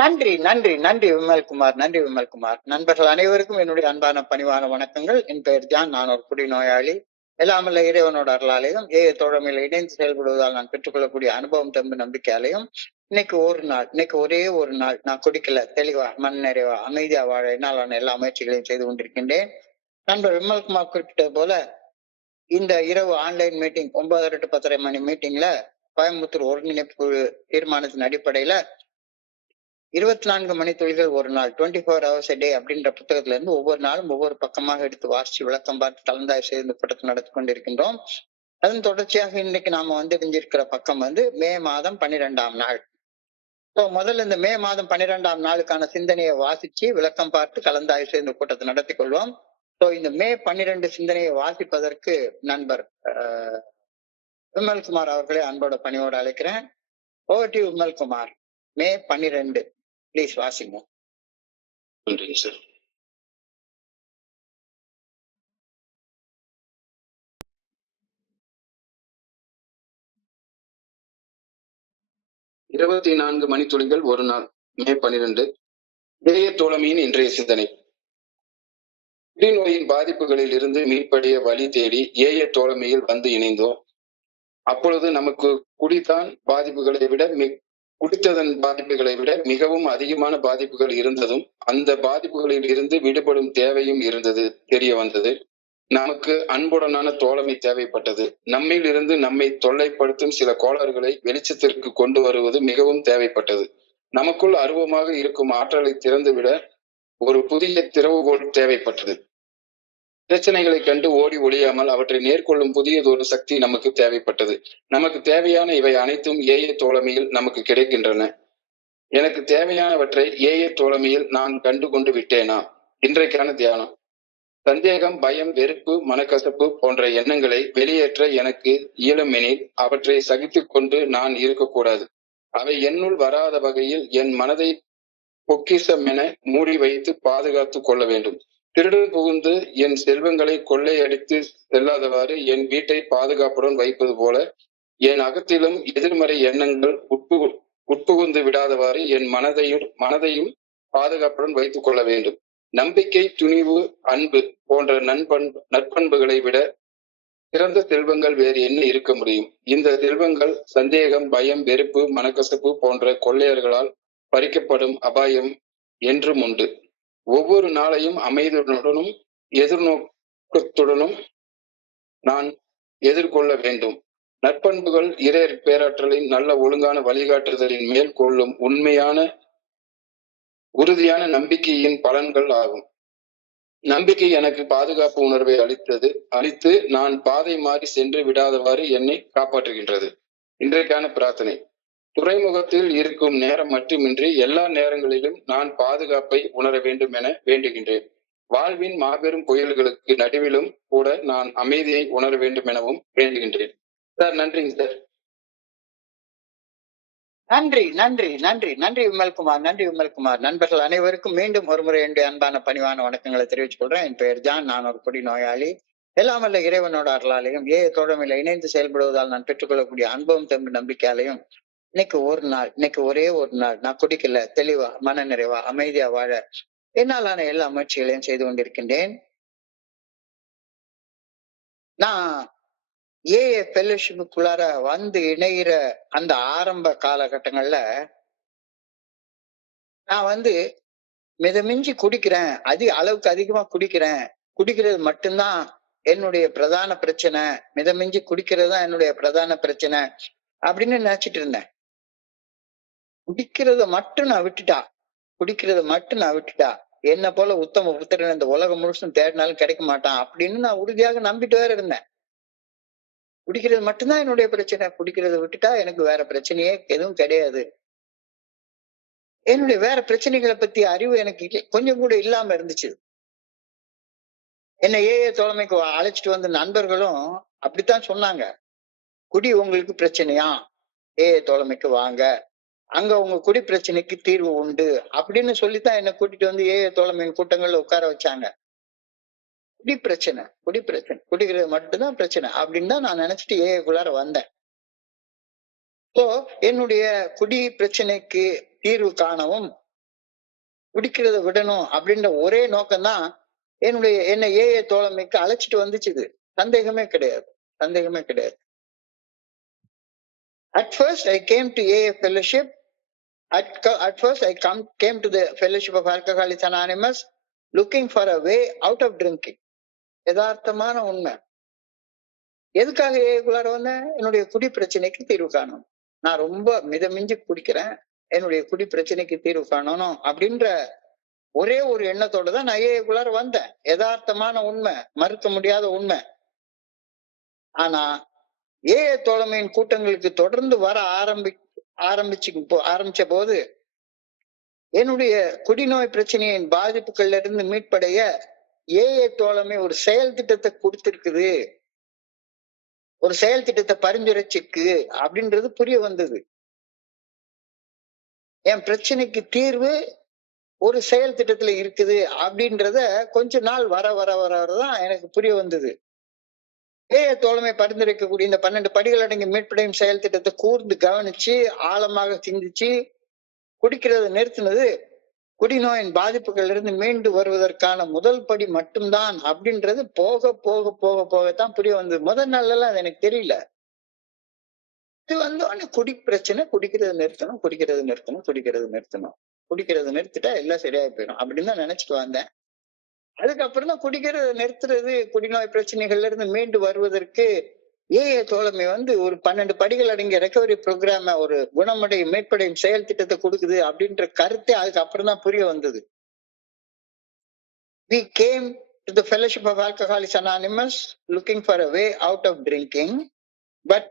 நன்றி நன்றி நன்றி விமல்குமார், நன்றி விமல்குமார். நண்பர்கள் அனைவருக்கும் என்னுடைய அன்பான பணிவான வணக்கங்கள். என் பெயர் ஜான். நான் ஒரு குடிநோயாளி. எல்லாமல்ல இறைவனோட அருளாலையும் தோழமையில இணைந்து செயல்படுவதால் நான் பெற்றுக்கொள்ளக்கூடிய அனுபவம் தம்பு நம்பிக்கையாலையும் இன்னைக்கு ஒரே ஒரு நாள் நான் குடிக்கல, தெளிவா மன நிறைவா அமைதியா வாழ என்னாலான எல்லா முயற்சிகளையும் செய்து கொண்டிருக்கின்றேன். நண்பர் விமல்குமார் குறிப்பிட்டது போல இந்த இரவு ஆன்லைன் மீட்டிங் 9:30 to 10:30 மணி மீட்டிங்ல கோயம்புத்தூர் ஒருங்கிணைப்பு தீர்மானத்தின் அடிப்படையில 24 மணித்துளிகள் ஒரு நாள், 24 hours a day அப்படின்ற புத்தகத்துல இருந்து ஒவ்வொரு நாளும் ஒவ்வொரு பக்கமாக எடுத்து வாசிச்சு விளக்கம் பார்த்து கலந்தாய்வு செய்து கூட்டத்தை நடத்தி கொண்டிருக்கின்றோம். அதன் தொடர்ச்சியாக இன்னைக்கு நாம தெரிஞ்சிருக்கிற பக்கம் மே மாதம் 12ஆம் நாள். முதல்ல இந்த மே மாதம் 12ஆம் நாளுக்கான சிந்தனையை வாசிச்சு விளக்கம் பார்த்து கலந்தாய்வு செய்து கூட்டத்தை நடத்தி கொள்வோம். இந்த மே 12 சிந்தனையை வாசிப்பதற்கு நண்பர் விமல்குமார் அவர்களை அன்போட பணியோடு அழைக்கிறேன். Over to Vimal Kumar. May 12 please வாசிங்க. நன்றிங்க சார். "24 மணித்துளிகள் ஒரு நாள், மே 12. இதய தோழமையின் இன்றைய சிந்தனை. குடிநோயின் பாதிப்புகளில் இருந்து மீட்படைய வழி தேடி ஏய தோழமையில் வந்து இணைந்தோம். அப்பொழுது நமக்கு குடித்ததன் பாதிப்புகளை விட மிகவும் அதிகமான பாதிப்புகள் இருந்ததும் அந்த பாதிப்புகளில் இருந்து விடுபடும் தேவையும் இருந்தது தெரிய வந்தது. நமக்கு அன்புடனான தோழமை தேவைப்பட்டது. நம்மில் இருந்து நம்மை தொல்லைப்படுத்தும் சில கோளாறுகளை வெளிச்சத்திற்கு கொண்டு வருவது மிகவும் தேவைப்பட்டது. நமக்குள் அருவமாக இருக்கும் ஆற்றலை திறந்துவிட ஒரு புதிய திறவுகோல் தேவைப்பட்டது. பிரச்சனைகளை கண்டு ஓடி ஒழியாமல் அவற்றை நேர்கொள்ளும் புதியதொரு சக்தி நமக்கு தேவைப்பட்டது. நமக்கு தேவையான இவை அனைத்தும் ஏய தோழமையில் நமக்கு கிடைக்கின்றன. எனக்கு தேவையானவற்றை ஏய தோழமையில் நான் கண்டு கொண்டு விட்டேனா? இன்றைக்கான தியானம். சந்தேகம், பயம், வெறுப்பு, மனக்கசப்பு போன்ற எண்ணங்களை வெளியேற்ற எனக்கு இயலுமெனில் அவற்றை சகித்துக் கொண்டு நான் இருக்கக்கூடாது. அவை என்னுள் வராத வகையில் என் மனதை பொக்கிஷமென மூடி வைத்து பாதுகாத்து கொள்ள வேண்டும். திருடன் புகுந்து என் செல்வங்களை கொள்ளையடித்து செல்லாதவாறு என் வீட்டை பாதுகாப்புடன் வைப்பது போல என் அகத்திலும் எதிர்மறை எண்ணங்கள் உட்புகுந்து விடாதவாறு என் மனதையும் பாதுகாப்புடன் வைத்துக் கொள்ள வேண்டும். நம்பிக்கை, துணிவு, அன்பு போன்ற நற்பண்புகளை விட சிறந்த செல்வங்கள் வேறு என்ன இருக்க முடியும்? இந்த செல்வங்கள் சந்தேகம், பயம், வெறுப்பு, மனக்கசப்பு போன்ற கொள்ளையர்களால் பறிக்கப்படும் அபாயம் என்றும் உண்டு. ஒவ்வொரு நாளையும் அமைதியுடனும் எதிர்நோக்கத்துடனும் நான் எதிர்கொள்ள வேண்டும். நற்பண்புகள் இறை பேராற்றலின் நல்ல ஒழுங்கான வழிகாட்டுதலின் மேல் கொள்ளும் உறுதியான நம்பிக்கையின் பலன்கள் ஆகும். நம்பிக்கை எனக்கு பாதுகாப்பு உணர்வை அளித்து நான் பாதை மாறி சென்று விடாதவாறு என்னை காப்பாற்றுகின்றது. இன்றைக்கான பிரார்த்தனை. துறைமுகத்தில் இருக்கும் நேரம் மட்டுமின்றி எல்லா நேரங்களிலும் நான் பாதுகாப்பை உணர வேண்டும் என வேண்டுகின்றேன். வாழ்வின் மாபெரும் புயல்களுக்கு நடுவிலும் கூட நான் அமைதியை உணர வேண்டும் எனவும் வேண்டுகின்றேன். சார், நன்றிங்க சார். நன்றி நன்றி நன்றி நன்றி விமல்குமார், நன்றி விமல்குமார். நண்பர்கள் அனைவருக்கும் மீண்டும் ஒருமுறை என்னுடைய அன்பான பணிவான வணக்கங்களை தெரிவித்துக் கொள்றேன். என் பெயர் ஜான். நான் ஒரு குடிநோயாளி. எல்லாமல்ல இறைவனோட அருளாலையும் தோழமையில இணைந்து செயல்படுவதால் நான் பெற்றுக்கொள்ளக்கூடிய அனுபவம் தம்பு நம்பிக்கையாலையும் இன்னைக்கு ஒரே ஒரு நாள் நான் குடிக்கல, தெளிவா மன நிறைவா அமைதியா வாழ என்னாலான எல்லா முயற்சிகளையும் செய்து கொண்டிருக்கின்றேன். நான் ஃபெல்லோஷிப்புக்குள்ளார இணைகிற அந்த ஆரம்ப காலகட்டங்கள்ல நான் மிதமிஞ்சி குடிக்கிறேன், அளவுக்கு அதிகமா குடிக்கிறது மட்டும்தான் என்னுடைய பிரதான பிரச்சனை, மிதமிஞ்சி குடிக்கிறது தான் என்னுடைய பிரதான பிரச்சனை அப்படின்னு நினைச்சிட்டு இருந்தேன். குடிக்கிறத மட்டும் நான் விட்டுட்டா என்ன போல உத்தம புத்திரன் இந்த உலகம் முழுசும் தேடினாலும் கிடைக்க மாட்டான் அப்படின்னு நான் உறுதியாக நம்பிட்டு வேற இருந்தேன். குடிக்கிறது மட்டும்தான் என்னுடைய பிரச்சனை, குடிக்கிறத விட்டுட்டா எனக்கு வேற பிரச்சனையே எதுவும் கிடையாது. என்னுடைய வேற பிரச்சனைகளை பத்தி அறிவு எனக்கு கொஞ்சம் கூட இல்லாம இருந்துச்சு. என்ன தோழமைக்கு அழைச்சிட்டு வந்த நண்பர்களும் அப்படித்தான் சொன்னாங்க. குடி உங்களுக்கு பிரச்சனையா, தோழமைக்கு வாங்க, அங்க உங்க குடி பிரச்சனைக்கு தீர்வு உண்டு அப்படின்னு சொல்லித்தான் என்ன கூட்டிட்டு வந்து தோழமையின் கூட்டங்கள்ல உட்கார வச்சாங்க. குடி பிரச்சனை குடிக்கிறது மட்டும்தான் பிரச்சனை அப்படின்னு தான் நான் நினைச்சிட்டு குள்ளார வந்தேன். என்னுடைய குடி பிரச்சனைக்கு தீர்வு காணவும் குடிக்கிறத விடணும் அப்படின்ற ஒரே நோக்கம்தான் என்னை ஏஏ தோழமைக்கு அழைச்சிட்டு வந்துச்சுது. சந்தேகமே கிடையாது, சந்தேகமே கிடையாது. At first I came to AA fellowship. At first I came to the fellowship of Alcoholics Anonymous looking for a way out of drinking. யதார்த்தமான உண்மை. எதுக்காக ஏக்குள்ளார வந்தேன்? என்னுடைய குடி பிரச்சனைக்கு தீர்வு காணணும். நான் ரொம்ப மிதமிஞ்சி குடிக்கிறேன், என்னுடைய குடி பிரச்சனைக்கு தீர்வு காணணும் அப்படின்ற ஒரே ஒரு எண்ணத்தோட தான் நான் ஏக்குள்ளார வந்தேன். யதார்த்தமான உண்மை, மறுக்க முடியாத உண்மை. ஆனா ஏஏ தோழமையின் கூட்டங்களுக்கு தொடர்ந்து வர ஆரம்பிச்ச போது என்னுடைய குடிநோய் பிரச்சனையின் பாதிப்புகள்ல இருந்து மீட்படைய ஏஏ தோழமை ஒரு செயல் திட்டத்தை கொடுத்திருக்குது, ஒரு செயல் திட்டத்தை பரிந்துரைச்சிருக்கு அப்படின்றது புரிய வந்தது. என் பிரச்சனைக்கு தீர்வு ஒரு செயல் திட்டத்துல இருக்குது அப்படின்றத கொஞ்ச நாள் வர வர வரதான் எனக்கு புரிய வந்தது. ஏஏ தோழமை பரிந்துரைக்கக்கூடிய இந்த 12 படிகள் அடங்கிய மீட்படையும் செயல் திட்டத்தை கூர்ந்து கவனிச்சு ஆழமாக சிந்திச்சு குடிக்கிறத நிறுத்தினது குடிநோயின் பாதிப்புகள் இருந்து மீண்டு வருவதற்கான முதல் படி மட்டும்தான் அப்படின்றது போக போக போக போகத்தான் புரிய வந்தது. முதல் நாள்ல எல்லாம் அது எனக்கு தெரியல. இது உடனே குடி பிரச்சனை, குடிக்கிறத நிறுத்தணும், குடிக்கிறத நிறுத்தணும், குடிக்கிறத நிறுத்தணும், குடிக்கிறத நிறுத்திட்டா எல்லாம் சரியா போயிடும் அப்படின்னு தான் நினைச்சிட்டு வந்தேன். அதுக்கப்புறம் தான் குடிக்கிறத நிறுத்துறது, குடிநோய் பிரச்சனைகள்ல இருந்து மீண்டு வருவதற்கு ஏஏ தோழமை ஒரு 12 படிகள் அடங்கிய ரெக்கவரி ப்ரோக்ராம, ஒரு குணமடையும் மீட்படையும் செயல் திட்டத்தை கொடுக்குது அப்படின்ற கருத்தை அதுக்கப்புறம் தான் புரிய வந்தது. We came to the Fellowship of Alcoholics Anonymous looking for a way out of drinking, but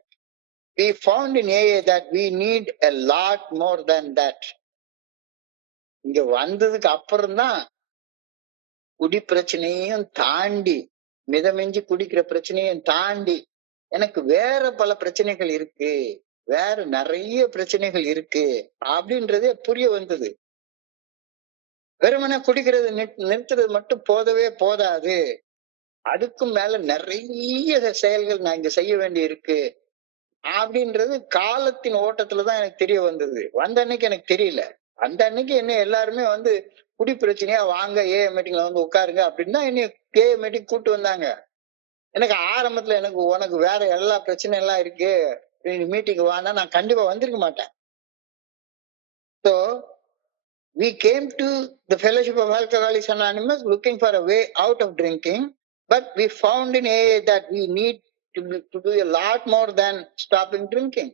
we found in AA that we need a lot more than that. இங்க வந்ததுக்கு அப்புறம் தான் குடி பிரச்சனையும் தாண்டி, மிதமிஞ்சி குடிக்கிற பிரச்சனையும் தாண்டி எனக்கு வேற பல பிரச்சனைகள் இருக்கு, வேற நிறைய பிரச்சனைகள் இருக்கு அப்படின்றதே புரிய வந்தது. வெறுமனே குடிக்கிறது நிறுத்துறது மட்டும் போதவே போதாது, அதுக்கும் மேல நிறைய செயல்கள் நான் இங்க செய்ய வேண்டி இருக்கு அப்படின்றது காலத்தின் ஓட்டத்துலதான் எனக்கு தெரிய வந்தது. வந்த அன்னைக்கு எனக்கு தெரியல. அந்த அன்னைக்கு என்ன எல்லாருமே குடி பிரச்சனையா வாங்க ஏஏ மீட்டிங்ல உட்காருங்க அப்படின்னு தான் என்ன ஏஏ மீட்டிங் கூட்டு வந்தாங்க. எனக்கு ஆரம்பத்துல உனக்கு வேற எல்லா பிரச்சனையும் எல்லாம் இருக்கு, மீட்டிங் வானா நான் கண்டிப்பா வந்திருக்க மாட்டேன். So we came to the Fellowship of Alcoholics Anonymous looking for a way out of drinking, but we found in AA that we need to do a lot more than stopping drinking.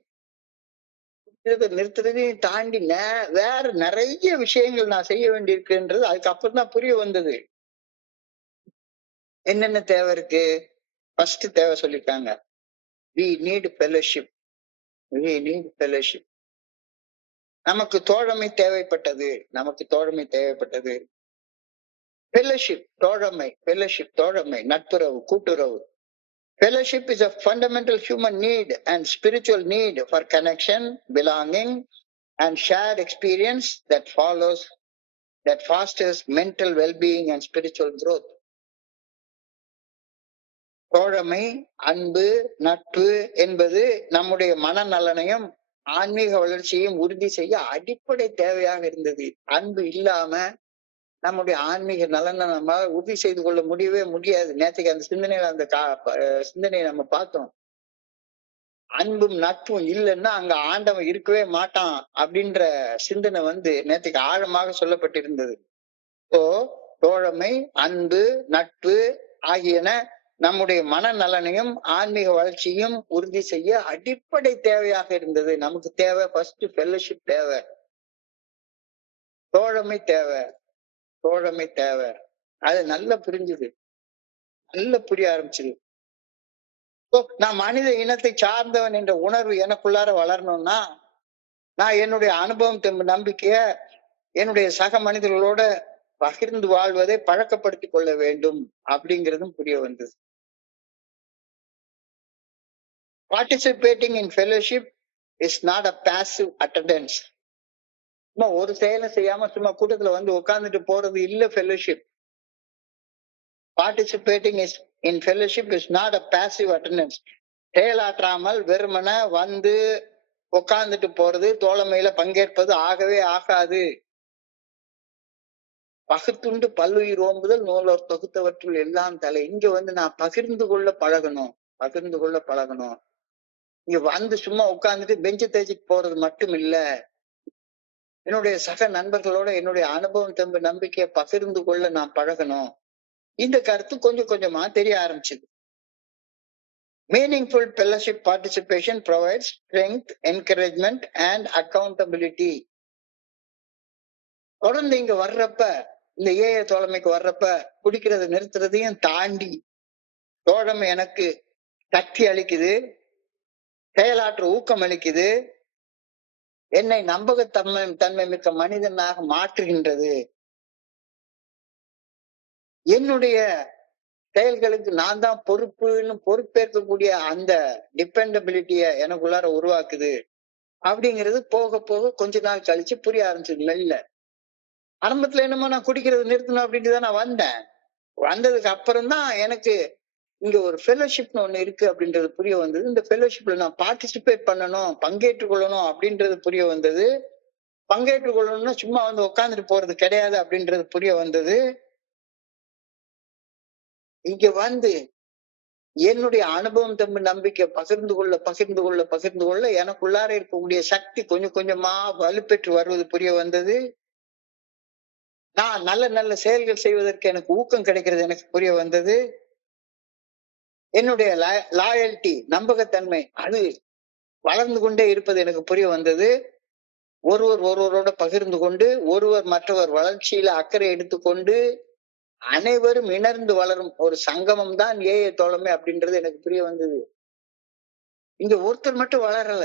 நிறுத்துறதையும் தாண்டி வேற நிறைய விஷயங்கள் நான் செய்ய வேண்டியிருக்குன்றது அதுக்கப்புறம் தான் புரிய வந்தது. என்னென்ன தேவை இருக்கு? ஃபர்ஸ்ட் தேவை சொல்லிட்டாங்க, we need fellowship, we need fellowship. நமக்கு தோழமை தேவைப்பட்டது, நமக்கு தோழமை தேவைப்பட்டது. fellowship தோழமை, fellowship தோழமை, நட்புறவு, கூட்டுறவு. Fellowship is a fundamental human need and spiritual need for connection, belonging, and shared experience that fosters mental well-being and spiritual growth. தோழமை, அன்பு, நட்பு என்பது நம்முடைய மனநலனையும் ஆன்மீக வளர்ச்சியையும் உறுதி செய்ய அடிப்படை தேவையாக இருந்தது. அன்பு இல்லாம நம்முடைய ஆன்மீக நலனை நம்ம உறுதி செய்து கொள்ள முடியவே முடியாது. நேற்றுக்கு அந்த சிந்தனையை நம்ம பார்த்தோம். அன்பும் நட்பும் இல்லைன்னா அங்க ஆண்டவன் இருக்கவே மாட்டான் அப்படின்ற சிந்தனை நேற்றுக்கு ஆழமாக சொல்லப்பட்டிருந்தது. தோழமை, அன்பு, நட்பு ஆகியன நம்முடைய மனநலனையும் ஆன்மீக வளர்ச்சியும் உறுதி செய்ய அடிப்படை தேவையாக இருந்தது. நமக்கு தேவை ஃபர்ஸ்ட் ஃபெல்லோஷிப் தேவை, தோழமை தேவை, தோழமை தேவை. அது நல்லா புரிஞ்சுது, நல்லா புரிய ஆரம்பிச்சுது. நான் மனித இனத்தை சார்ந்தவன் என்ற உணர்வு எனக்குள்ளார வளரணும்னா நான் என்னுடைய அனுபவம், நம்பிக்கைய என்னுடைய சக மனிதர்களோட பகிர்ந்து வாழ்வதை பழக்கப்படுத்திக் கொள்ள வேண்டும் அப்படிங்கிறதும் புரிய வந்தது. Participating in fellowship is not a passive attendance. சும்மா ஒரு செயலை செய்யாம சும்மா கூட்டத்துல உட்கார்ந்துட்டு போறது இல்ல fellowship. Participating in fellowship is not a passive attendance. செயலாற்றாமல் வெறுமன உட்கார்ந்துட்டு போறது, தோழமையில பங்கேற்பது ஆகவே ஆகாது. பகுத்துண்டு பல்லுயிர் ஓம்புதல் நூலோர் தொகுத்தவற்றுள் எல்லாம் தலை. இங்க வந்து நான் பகிர்ந்து கொள்ள பழகணும், பகிர்ந்து கொள்ள பழகணும். இங்க வந்து சும்மா உட்கார்ந்துட்டு பெஞ்சு தேய்ச்சிட்டு போறது மட்டும் இல்ல, என்னுடைய சக நண்பர்களோட என்னுடைய அனுபவம் தெம்பு நம்பிக்கையை பகிர்ந்து கொள்ள நான் பழகணும். இந்த கருத்து கொஞ்சம் கொஞ்சமா தெரிய ஆரம்பிச்சது. Meaningful fellowship participation provides strength, encouragement and accountability. தொடர்ந்து இங்க வர்றப்ப, இந்த ஏஏ தோழமைக்கு வர்றப்ப குடிக்கிறத நிறுத்துறதையும் தாண்டி தோழமை எனக்கு சக்தி அளிக்குது, செயலாற்ற ஊக்கம் அளிக்குது, என்னை தன்மை மிக்க மனிதனாக மாற்றுகின்றது. என்னுடைய செயல்களுக்கு நான் தான் பொறுப்புன்னு பொறுப்பேற்கக்கூடிய அந்த டிபெண்டபிலிட்டிய எனக்குள்ளார உருவாக்குது அப்படிங்கிறது போக போக கொஞ்ச நாள் கழிச்சு புரிய ஆரம்பிச்சது. மெல்ல ஆரம்பத்துல என்னமோ நான் குடிக்கிறது நிறுத்தணும் அப்படின்ட்டு தான் நான் வந்தேன். வந்ததுக்கு அப்புறம் தான் எனக்கு இங்க ஒரு ஃபெலோஷிப்னு ஒண்ணு இருக்கு அப்படின்றது புரிய வந்தது. இந்த ஃபெலோஷிப்ல நான் பார்ட்டிசிபேட் பண்ணணும், பங்கேற்றுக் கொள்ளணும் அப்படின்றது புரிய வந்தது. பங்கேற்றுக் கொள்ளணும்னா சும்மா வந்து உட்காந்துட்டு போறது கிடையாது அப்படின்றது புரிய வந்தது. இங்க வந்து என்னுடைய அனுபவம் தம்பு நம்பிக்கை பகிர்ந்து கொள்ள எனக்குள்ளார இருக்கக்கூடிய சக்தி கொஞ்சம் கொஞ்சமா வலுப்பெற்று வருவது புரிய வந்தது. நான் நல்ல நல்ல செயல்கள் செய்வதற்கு எனக்கு ஊக்கம் கிடைக்கிறது எனக்கு புரிய வந்தது. என்னுடைய லாயல்டி நம்பகத்தன்மை அது வளர்ந்து கொண்டே இருப்பது எனக்கு புரிய வந்தது. ஒருவரோட பகிர்ந்து கொண்டு ஒருவர் மற்றவர் வளர்ச்சியில அக்கறை எடுத்துக்கொண்டு அனைவரும் இணர்ந்து வளரும் ஒரு சங்கமம் தான் ஏஏ தோழமை அப்படின்றது எனக்கு புரிய வந்தது. இங்க ஒருத்தர் மட்டும் வளரல,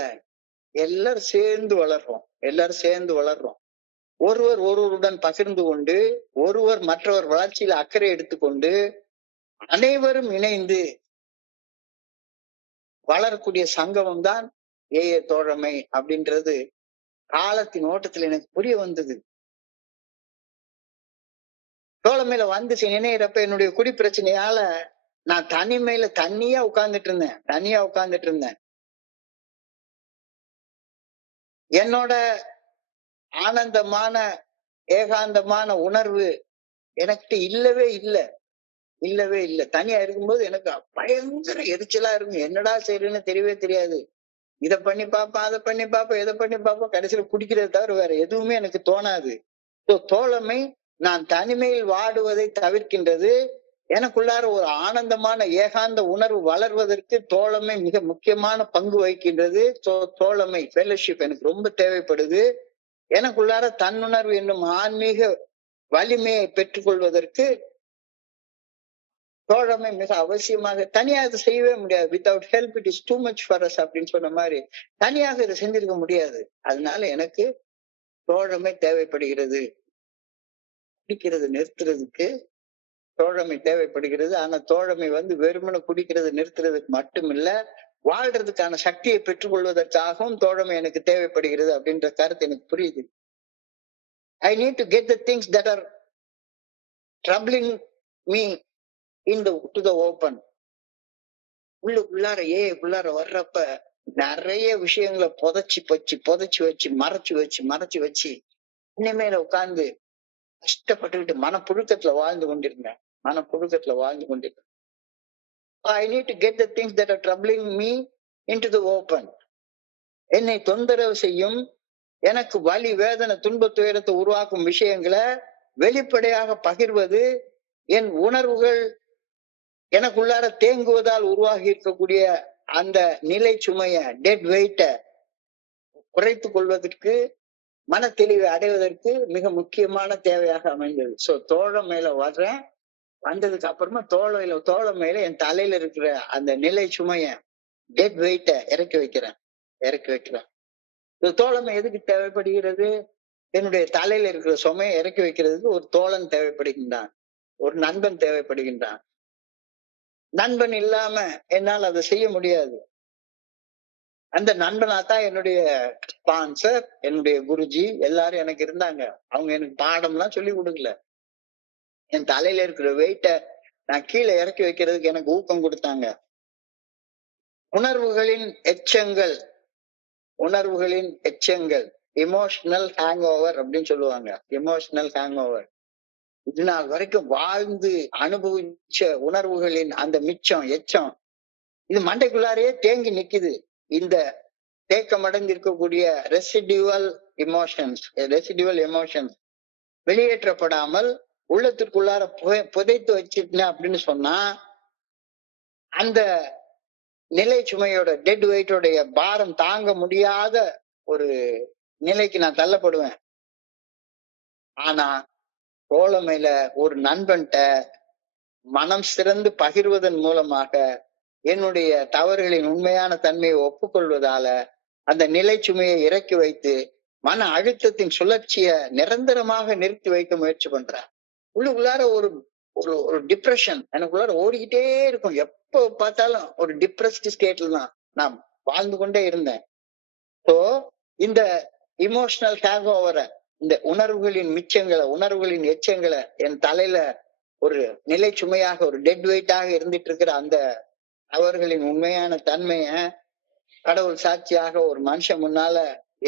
எல்லாரும் சேர்ந்து வளர்றோம். ஒருவருடன் பகிர்ந்து கொண்டு ஒருவர் மற்றவர் வளர்ச்சியில அக்கறை எடுத்துக்கொண்டு அனைவரும் இணைந்து வளரக்கூடிய சங்கமம் தான் ஏஏ தோழமை அப்படின்றது காலத்தின் ஓட்டத்துல எனக்கு புரிய வந்தது. தோழமையில வந்து இணையறப்ப என்னுடைய குடி பிரச்சனையால நான் தனியா உட்கார்ந்துட்டு இருந்தேன். என்னோட ஆனந்தமான ஏகாந்தமான உணர்வு எனக்கு இல்லவே இல்லை. தனியா இருக்கும்போது எனக்கு பயங்கர எரிச்சலா இருக்கும். என்னடா செய்யறேன்னு தெரியவே தெரியாது. இதை பண்ணி பார்ப்பேன், அதை பண்ணி பார்ப்பேன், எதை பண்ணி பார்ப்பேன். கடைசியில குடிக்கிறத தவிர வேற எதுவுமே எனக்கு தோணாது. தோழமை நான் தனிமையில் வாடுவதை தவிர்க்கின்றது. எனக்குள்ளார ஒரு ஆனந்தமான ஏகாந்த உணர்வு வளர்வதற்கு தோழமை மிக முக்கியமான பங்கு வகிக்கின்றது. தோழமை ஃபெலோஷிப் எனக்கு ரொம்ப தேவைப்படுது. எனக்குள்ளார தன்னுணர்வு என்னும் ஆன்மீக வலிமையை பெற்றுக்கொள்வதற்கு தோழமை மிக அவசியமாக. தனியாக இதை செய்யவே முடியாது. Without help it is too much for us அப்படின்னு சொன்ன மாதிரி தனியாக இதை செஞ்சிருக்க முடியாது. அதனால எனக்கு தோழமை தேவைப்படுகிறது. குடிக்கிறது நிறுத்துறதுக்கு தோழமை தேவைப்படுகிறது. ஆனா தோழமை வந்து வெறுமனை குடிக்கிறது நிறுத்துறதுக்கு மட்டும் இல்ல, வாழ்றதுக்கான சக்தியை பெற்றுக்கொள்வதற்காகவும் தோழமை எனக்கு தேவைப்படுகிறது அப்படின்ற கருத்து எனக்கு புரியுது. I need to get the things that are troubling me to the open. உள்ளார வர்றப்ப நிறைய விஷயங்களை புதைச்சு வச்சு மறைச்சு வச்சு இனிமேல உட்கார்ந்து கஷ்டப்பட்டுக்கிட்டு மனப்புழுக்கத்துல வாழ்ந்து கொண்டிருந்தேன். I need to get the things that are troubling me into the open. என்னை தொந்தரவு செய்யும், எனக்கு வலி வேதனை துன்ப துயரத்தை உருவாக்கும் விஷயங்களை வெளிப்படையாக பகிர்வது, என் உணர்வுகள் எனக்குள்ளார தேங்குவதால் உருவாகி இருக்கக்கூடிய அந்த நிலை சுமைய டெட் வெயிட்ட குறைத்துக் கொள்வதற்கு, மன தெளிவை அடைவதற்கு மிக முக்கியமான தேவையாக அமைந்தது. சோ தோழமையில வர்றேன். வந்ததுக்கு அப்புறமா தோழமையில என் தலையில இருக்கிற அந்த நிலை சுமைய டெட் வெயிட்ட இறக்கி வைக்கிறேன். தோழமை எதுக்கு தேவைப்படுகிறது? என்னுடைய தலையில இருக்கிற சுமையை இறக்கி வைக்கிறதுக்கு ஒரு தோழன் தேவைப்படுகின்றான், ஒரு நண்பன் தேவைப்படுகின்றான். நண்பன் இல்லாம என்னால் அதை செய்ய முடியாது. அந்த நண்பனாத்தான் என்னுடைய ஸ்பான்சர், என்னுடைய குருஜி எல்லாரும் எனக்கு இருந்தாங்க. அவங்க எனக்கு பாடம் எல்லாம் சொல்லி கொடுக்கல. என் தலையில இருக்கிற வெயிட்ட நான் கீழே இறக்கி வைக்கிறதுக்கு எனக்கு ஊக்கம் கொடுத்தாங்க. உணர்வுகளின் எச்சங்கள் எமோஷனல் ஹேங் ஓவர் அப்படின்னு சொல்லுவாங்க. எமோஷனல் ஹேங் ஓவர் இது நாள் வரைக்கும் வாழ்ந்து அனுபவிச்ச உணர்வுகளின் அந்த மிச்சம் எச்சம் இது மண்டைக்குள்ளாரையே தேங்கி நிக்குது. இந்த தேக்கமடைந்து இருக்கக்கூடிய ரெசிடியூவல் எமோஷன்ஸ் வெளியேற்றப்படாமல் உள்ளத்திற்குள்ளார புதைத்து வச்சிருந்தேன் அப்படின்னு சொன்னா அந்த நிலை சுமையோட டெட் வெயிட்டோடைய பாரம் தாங்க முடியாத ஒரு நிலைக்கு நான் தள்ளப்படுவேன். ஆனா தோழமையில ஒரு நண்பன்கிட்ட மனம் சிறந்து பகிர்வதன் மூலமாக என்னுடைய தவறுகளின் உண்மையான தன்மையை ஒப்புக்கொள்வதால அந்த நிலை சுமையை இறக்கி வைத்து மன அழுத்தத்தின் சுழற்சியை நிரந்தரமாக நிறுத்தி வைக்க முயற்சி பண்றேன். உள்ளுக்குள்ளார ஒரு ஒரு ஒரு டிப்ரெஷன் எனக்குள்ளார ஓடிக்கிட்டே இருக்கும். எப்போ பார்த்தாலும் ஒரு டிப்ரெஸ்ட் ஸ்டேட்ல தான் நான் வாழ்ந்து கொண்டே இருந்தேன். ஸோ இந்த இமோஷனல் ஹேங் ஓவரை, இந்த உணர்வுகளின் மிச்சங்களை, உணர்வுகளின் எச்சங்களை என் தலையில ஒரு நிலை சுமையாக ஒரு டெட் வெயிட்டாக இருந்துட்டு இருக்கிற அந்த அவர்களின் உண்மையான தன்மைய கடவுள் சாட்சியாக ஒரு மனுஷன் முன்னால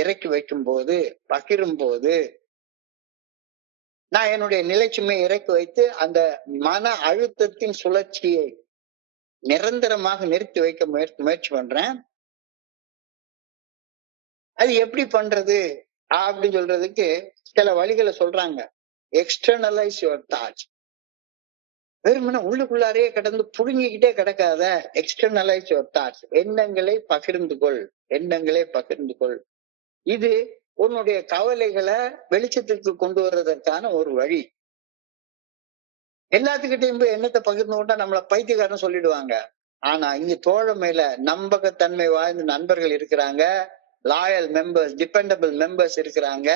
இறக்கி வைக்கும் போது, பகிரும் போது நான் என்னுடைய நிலைச்சுமையை இறக்கி வைத்து அந்த மன அழுத்தத்தின் சுழற்சியை நிரந்தரமாக நிறுத்தி வைக்க முயற்சி பண்றேன். அது எப்படி பண்றது அப்படின்னு சொல்றதுக்கு சில வழிகளை சொல்றாங்க. Externalise your thoughts. வெறுமனே உள்ளுக்குள்ளாரே கடந்து புடுங்கிக்கிட்டே கிடக்காத. Externalise your thoughts. எண்ணங்களை பகிர்ந்து கொள், எண்ணங்களை பகிர்ந்து கொள். இது உன்னுடைய கவலைகளை வெளிச்சத்திற்கு கொண்டு வர்றதற்கான ஒரு வழி. எல்லாத்துக்கிட்டையும் போய் எண்ணத்தை பகிர்ந்து கொண்டா நம்மள பைத்தியக்காரன்னு சொல்லிடுவாங்க. ஆனா இங்க தோழமையில நம்பகத்தன்மை வாய்ந்த நண்பர்கள் இருக்கிறாங்க, லாயல் மெம்பர்ஸ், டிபெண்டபிள் மெம்பர்ஸ் இருக்கிறாங்க.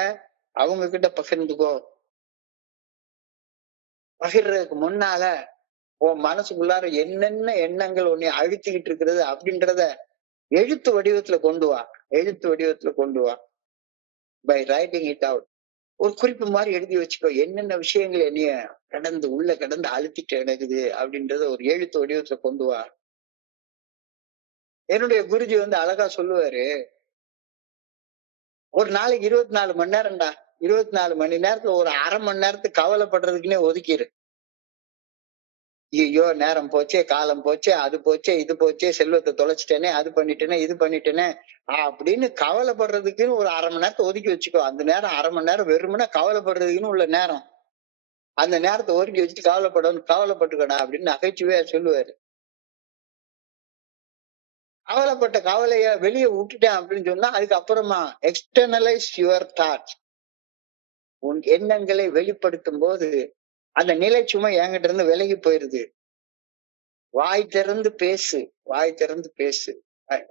அவங்க கிட்ட பகிர்ந்துக்கோ. பகிர்றதுக்கு முன்னால உன் மனசுக்குள்ளார என்னென்ன எண்ணங்கள் உன்னை அழுத்திக்கிட்டு இருக்கிறது அப்படின்றத எழுத்து வடிவத்துல கொண்டு வா. எழுத்து வடிவத்துல கொண்டு வா. By writing it out. ஒரு குறிப்பு மாதிரி எழுதி வச்சுக்கோ. என்னென்ன விஷயங்கள் என்னைய உள்ள கடந்து அழுத்திட்டு கிடக்குது அப்படின்றத ஒரு எழுத்து வடிவத்துல கொண்டு வா. என்னுடைய குருஜி அழகா சொல்லுவாரு, ஒரு நாளைக்கு 24 மணி நேரம்டா. 24 மணி நேரத்துல ஒரு அரை மணி நேரத்துக்கு கவலைப்படுறதுக்குன்னே ஒதுக்கிரு. ஐயோ நேரம் போச்சே, காலம் போச்சே, அது போச்சே, இது போச்சே, செல்வத்தை தொலைச்சிட்டேனே, அது பண்ணிட்டேனே, இது பண்ணிட்டேனே அப்படின்னு கவலைப்படுறதுக்குன்னு ஒரு அரை மணி நேரத்தை ஒதுக்கி வச்சுக்கோ. அந்த நேரம் அரை மணி நேரம் வெறுமனே கவலைப்படுறதுக்குன்னு உள்ள நேரம். அந்த நேரத்தை ஒதுக்கி வச்சுட்டு கவலைப்பட்டுக்கடா அப்படின்னு நகைச்சுவையா சொல்லுவாரு. கவலைப்பட்ட கவலைய வெளியே விட்டுட்டேன் அப்படின்னு சொன்னா அதுக்கப்புறமா எக்ஸ்டர்னலைஸ் யுவர் தாட்ஸ். உன் எண்ணங்களை வெளிப்படுத்தும் போது அந்த நிலை சுமை என்கிட்ட இருந்து விலகி போயிருது. வாய் திறந்து பேசு, வாய் திறந்து பேசு.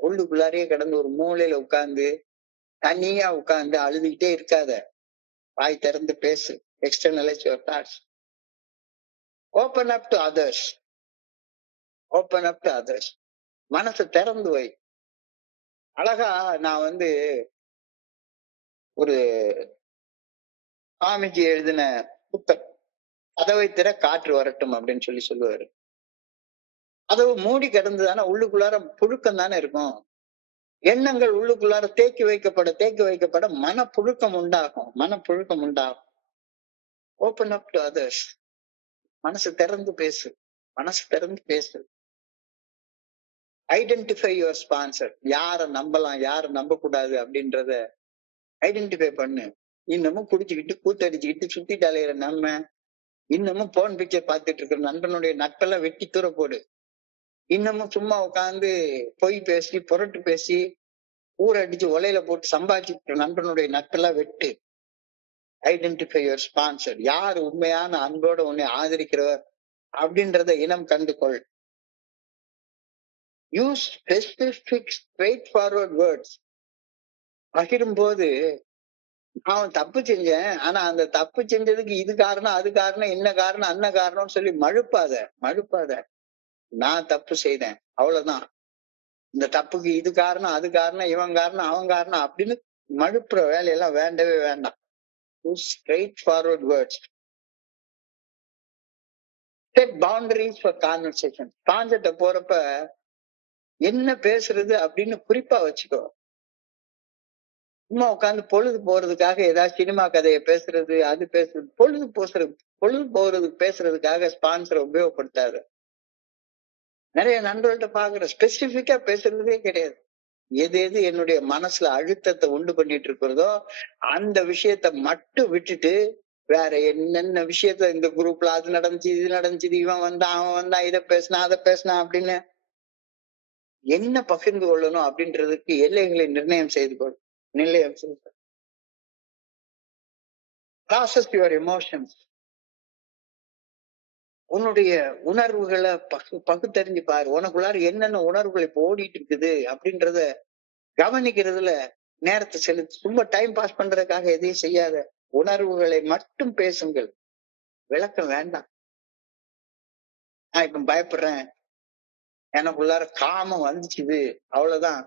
உள்ளுக்குள்ளாரையே கிடந்து ஒரு மூலையில உட்கார்ந்து தனியா உட்கார்ந்து அழுதுகிட்டே இருக்காத. வாய் திறந்து பேசு. Externalise your thoughts. Open up to others. Open up to others. மனசை திறந்து வை. அழகா நான் ஒரு சுவாமிஜி எழுதின புத்தகம், கதவை திற காற்று வரட்டும் அப்படின்னு சொல்லுவாரு. கதவு மூடி கிடந்ததானே உள்ளுக்குள்ளார புழுக்கம் தானே இருக்கும். எண்ணங்கள் உள்ளுக்குள்ளார தேக்கி வைக்கப்பட மனப்புழுக்கம் உண்டாகும். மனப்புழுக்கம் உண்டாகும். Open up to others. மனசு திறந்து பேசு. மனசு திறந்து பேசு. Identify your sponsor. யார நம்பலாம், யார நம்ப கூடாது அப்படின்றத ஐடென்டிஃபை பண்ணு. இன்னமும் குடிச்சுக்கிட்டு கூத்தடிச்சுக்கிட்டு சுத்திட்டு அலையிற நம்ம, இன்னமும் போன் பிக்சர் பார்த்துட்டு இருக்கிற நண்பனுடைய நட்பெல்லாம் வெட்டி தூர போடு. இன்னமும் சும்மா உட்காந்து பொய் பேசி புரட்டு பேசி ஊரடிச்சு ஒலையில போட்டு சம்பாதிச்சுட்டு நண்பனுடைய நட்பெல்லாம் வெட்டு. Identify your sponsor. யார் உண்மையான அன்போட உன்னை ஆதரிக்கிறவர் அப்படின்றத இனம் கண்டு கொள். Use specific straight forward words. பகிரும் போது அவன் தப்பு செஞ்சேன், ஆனா அந்த தப்பு செஞ்சதுக்கு இது காரணம், அது காரணம், என்ன காரணம், அன்ன காரணம்னு சொல்லி மழுப்பாத. நான் தப்பு செய்தேன், அவ்வளவுதான். இந்த தப்புக்கு இது காரணம், அது காரணம், இவன் காரணம், அவன் காரணம் அப்படின்னு மழுப்புற வேலையெல்லாம் வேண்டவே வேண்டாம். Straightforward words. Set boundaries for conversation. கான்செப்ட போறப்ப என்ன பேசுறது அப்படின்னு குறிப்பா வச்சுக்கோ. சும்மா உட்காந்து பொழுது போறதுக்காக ஏதாவது சினிமா கதையை பேசுறது, அது பேசுறது, பொழுது பொழுது போறதுக்கு பேசுறதுக்காக ஸ்பான்சரை உபயோகப்படுத்தாது. நிறைய நண்பர்கள்ட்ட பாக்குற ஸ்பெசிபிக்கா பேசுறதே கிடையாது. எது எது என்னுடைய மனசுல அழுத்தத்தை உண்டு பண்ணிட்டு இருக்கிறதோ அந்த விஷயத்த மட்டும் விட்டுட்டு வேற என்னென்ன விஷயத்த இந்த குரூப்ல அது நடந்துச்சு இது நடந்துச்சு இவன் வந்தான் அவன் வந்தான் இதை பேசினா அதை பேசினா அப்படின்னு என்ன பகிர்ந்து கொள்ளணும் அப்படின்றதுக்கு எல்லைகளை நிர்ணயம் செய்து கொள் நிர்ணயம் செய்து ப்ராசஸ் யுவர் எமோஷன்ஸ். உன்னுடைய உணர்வுகளை பகுத்தறிஞ்சு பாரு. உனக்குள்ளார என்னென்ன உணர்வுகள் இப்ப ஓடிட்டு இருக்குது அப்படின்றத கவனிக்கிறதுல நேரத்தை செலுத்தி சும்மா டைம் பாஸ் பண்றதுக்காக எதையும் செய்யாத. உணர்வுகளை மட்டும் பேசுங்கள், விளக்கம் வேண்டாம். நான் இப்ப பயப்படுறேன், எனக்குள்ளார காமம் வந்துச்சுது, அவ்வளவுதான்.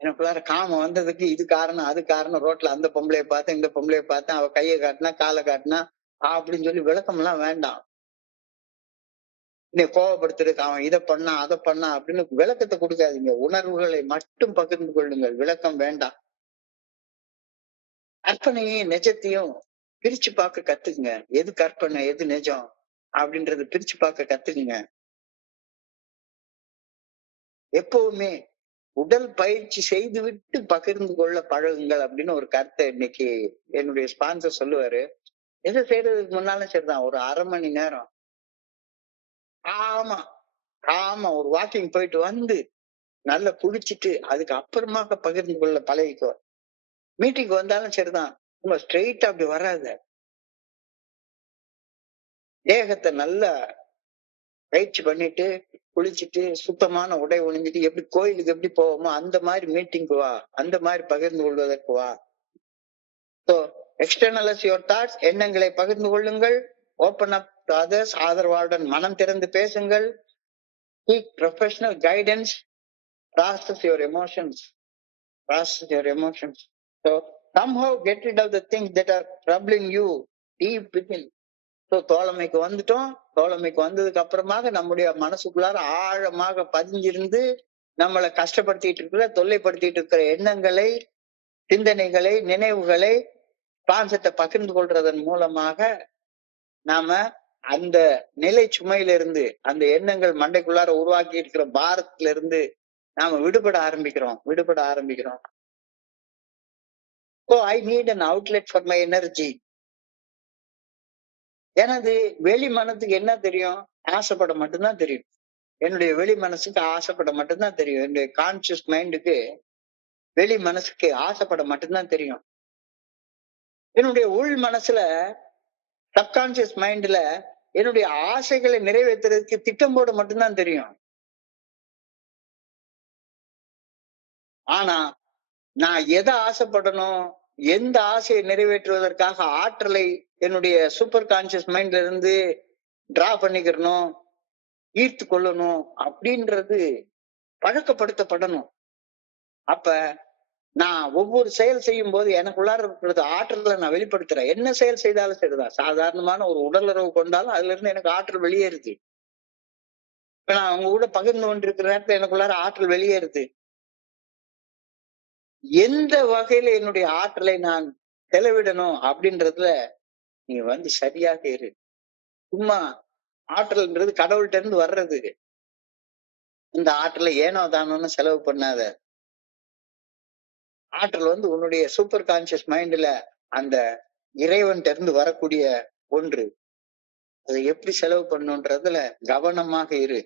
எனக்குள்ளார காமம் வந்ததுக்கு இது காரணம் அது காரணம், ரோட்ல அந்த பொம்பளைய பார்த்தேன் இந்த பொம்பளைய பார்த்தேன், அவ கையை காட்டினா காலை காட்டினா அப்படின்னு சொல்லி விளக்கம் எல்லாம் வேண்டாம். இன்னைக்கு கோவப்படுத்துறதுக்கு அவன் இதை பண்ணா அதை பண்ணா அப்படின்னு விளக்கத்தை கொடுக்காதீங்க. உணர்வுகளை மட்டும் பகிர்ந்து கொள்ளுங்கள், விளக்கம் வேண்டாம். கற்பனையும் நிஜத்தையும் பிரிச்சு பார்க்க கத்துக்குங்க. எது கற்பனை எது நிஜம் அப்படின்றது பிரிச்சு பார்க்க கத்துக்குங்க. எப்பவுமே உடல் பயிற்சி செய்துவிட்டு பகிர்ந்து கொள்ள பழகுங்கள் அப்படின்னு ஒரு கருத்தை இன்னைக்கு என்னுடைய ஸ்பான்சர் சொல்லுவாரு. எதை செய்யறதுக்கு முன்னாலும் சரிதான், ஒரு அரை மணி நேரம் ஆமா ஆமா ஒரு வாக்கிங் போயிட்டு வந்து நல்லா குளிச்சுட்டு அதுக்கு அப்புறமாக பகிர்ந்து கொள்ள பழகிக்கோ. மீட்டிங் வந்தாலும் சரிதான், சும்மா ஸ்ட்ரெயிட்டா அப்படி வராது. தேகத்தை நல்லா பயிற்சி பண்ணிட்டு குளிச்சுட்டு சுத்தமான உடை ஒணிஞ்சிட்டு எப்படி கோயிலுக்கு எப்படி போவோமோ அந்த மாதிரி மீட்டிங்க்கு வா, அந்த மாதிரி பகிர்ந்து கொள்வதற்கு வா. ஸோ எக்ஸ்டர்னலைஸ் யுவர் தாட்ஸ், எண்ணங்களை பகிர்ந்து கொள்ளுங்கள். ஓப்பன் அப் டு அதர்ஸ், ஆதரவாளருடன் மனம் திறந்து பேசுங்கள். Seek professional guidance. Process your emotions. Process your emotions. So somehow get rid of the things that are troubling you deep within. So தோழமைக்கு வந்துட்டோம். தோழமைக்கு வந்ததுக்கு அப்புறமாக நம்முடைய மனசுக்குள்ளார ஆழமாக பதிஞ்சிருந்து நம்மளை கஷ்டப்படுத்திட்டு இருக்கிற தொல்லைப்படுத்திட்டு இருக்கிற எண்ணங்களை சிந்தனைகளை நினைவுகளை பான்சத்தை பகிர்ந்து கொள்றதன் மூலமாக நாம அந்த நிலை சுமையிலிருந்து அந்த எண்ணங்கள் மண்டைக்குள்ளார உருவாக்கி இருக்கிற பாரத்துல இருந்து நாம விடுபட ஆரம்பிக்கிறோம். So I need an outlet for my energy. எனது வெளி மனத்துக்கு என்ன தெரியும்? ஆசைப்பட மட்டும்தான் தெரியும். என்னுடைய வெளி மனசுக்கு ஆசைப்பட மட்டும்தான் தெரியும். என்னுடைய கான்சியஸ் மைண்டுக்கு வெளி மனசுக்கு ஆசைப்பட மட்டும்தான் தெரியும். என்னுடைய உள் மனசுல சப்கான்சியஸ் மைண்ட்ல என்னுடைய ஆசைகளை நிறைவேற்றுறதுக்கு திட்டம் போட மட்டும்தான் தெரியும். ஆனா நான் எதை ஆசைப்படணும், எந்த ஆசையை நிறைவேற்றுவதற்காக ஆற்றலை என்னுடைய சூப்பர் கான்சியஸ் மைண்ட்ல இருந்து டிரா பண்ணிக்கிறணும், ஈர்த்து கொள்ளணும் அப்படின்றது பழக்கப்படுத்தப்படணும். அப்ப நான் ஒவ்வொரு செயல் செய்யும் போது எனக்குள்ளார இருக்கிறது ஆற்றலை நான் வெளிப்படுத்துறேன். என்ன செயல் செய்தாலும் சரிதான், சாதாரணமான ஒரு உடலுறவு கொண்டாலும் அதுல இருந்து எனக்கு ஆற்றல் வெளியேறுது. இப்ப நான் அவங்க கூட பகிர்ந்து கொண்டிருக்கிற நேரத்துல எனக்குள்ளார ஆற்றல் வெளியேறுது. எந்த வகையில என்னுடைய ஆற்றலை நான் செலவிடணும் அப்படின்றதுல நீ வந்து சரியாக இரு. சும்மா ஆற்றல்ன்றது கடவுள்கிட்ட இருந்து வர்றது. இந்த ஆற்றலை ஏனோ தானோன்னு செலவு பண்ணாத. ஆற்றல் வந்து உன்னுடைய சூப்பர் கான்சியஸ் மைண்ட்ல அந்த இறைவன்கிட்ட இருந்து வரக்கூடிய ஒன்று. அதை எப்படி செலவு பண்ணுன்றதுல கவனமாக இரு.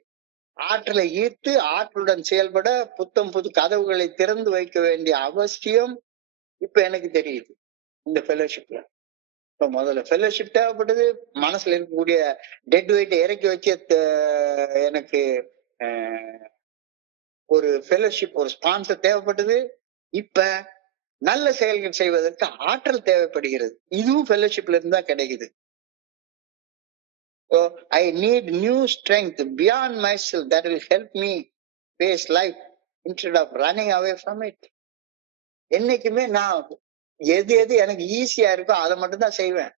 ஆற்றலை ஈர்த்து ஆற்றலுடன் செயல்பட புத்தம் புது கதவுகளை திறந்து வைக்க வேண்டிய அவசியம் இப்ப எனக்கு தெரியுது இந்த ஃபெலோஷிப்ல. இப்ப முதல்ல ஃபெலோஷிப் தேவைப்பட்டது, மனசுல இருக்கக்கூடிய டெட் வெயிட்டை இறக்கி வச்சு எனக்கு ஒரு ஃபெலோஷிப் ஒரு ஸ்பான்சர் தேவைப்பட்டது. இப்ப நல்ல செயல்கள் செய்வதற்கு ஆற்றல் தேவைப்படுகிறது. இதுவும் ஃபெலோஷிப்ல இருந்து தான் கிடைக்குது. So I need new strength beyond myself that will help me face life instead of running away from it. என்னைக்குமே நான் எது எது எனக்கு ஈஸியா இருக்கோ அதை மட்டும் தான் செய்வேன்.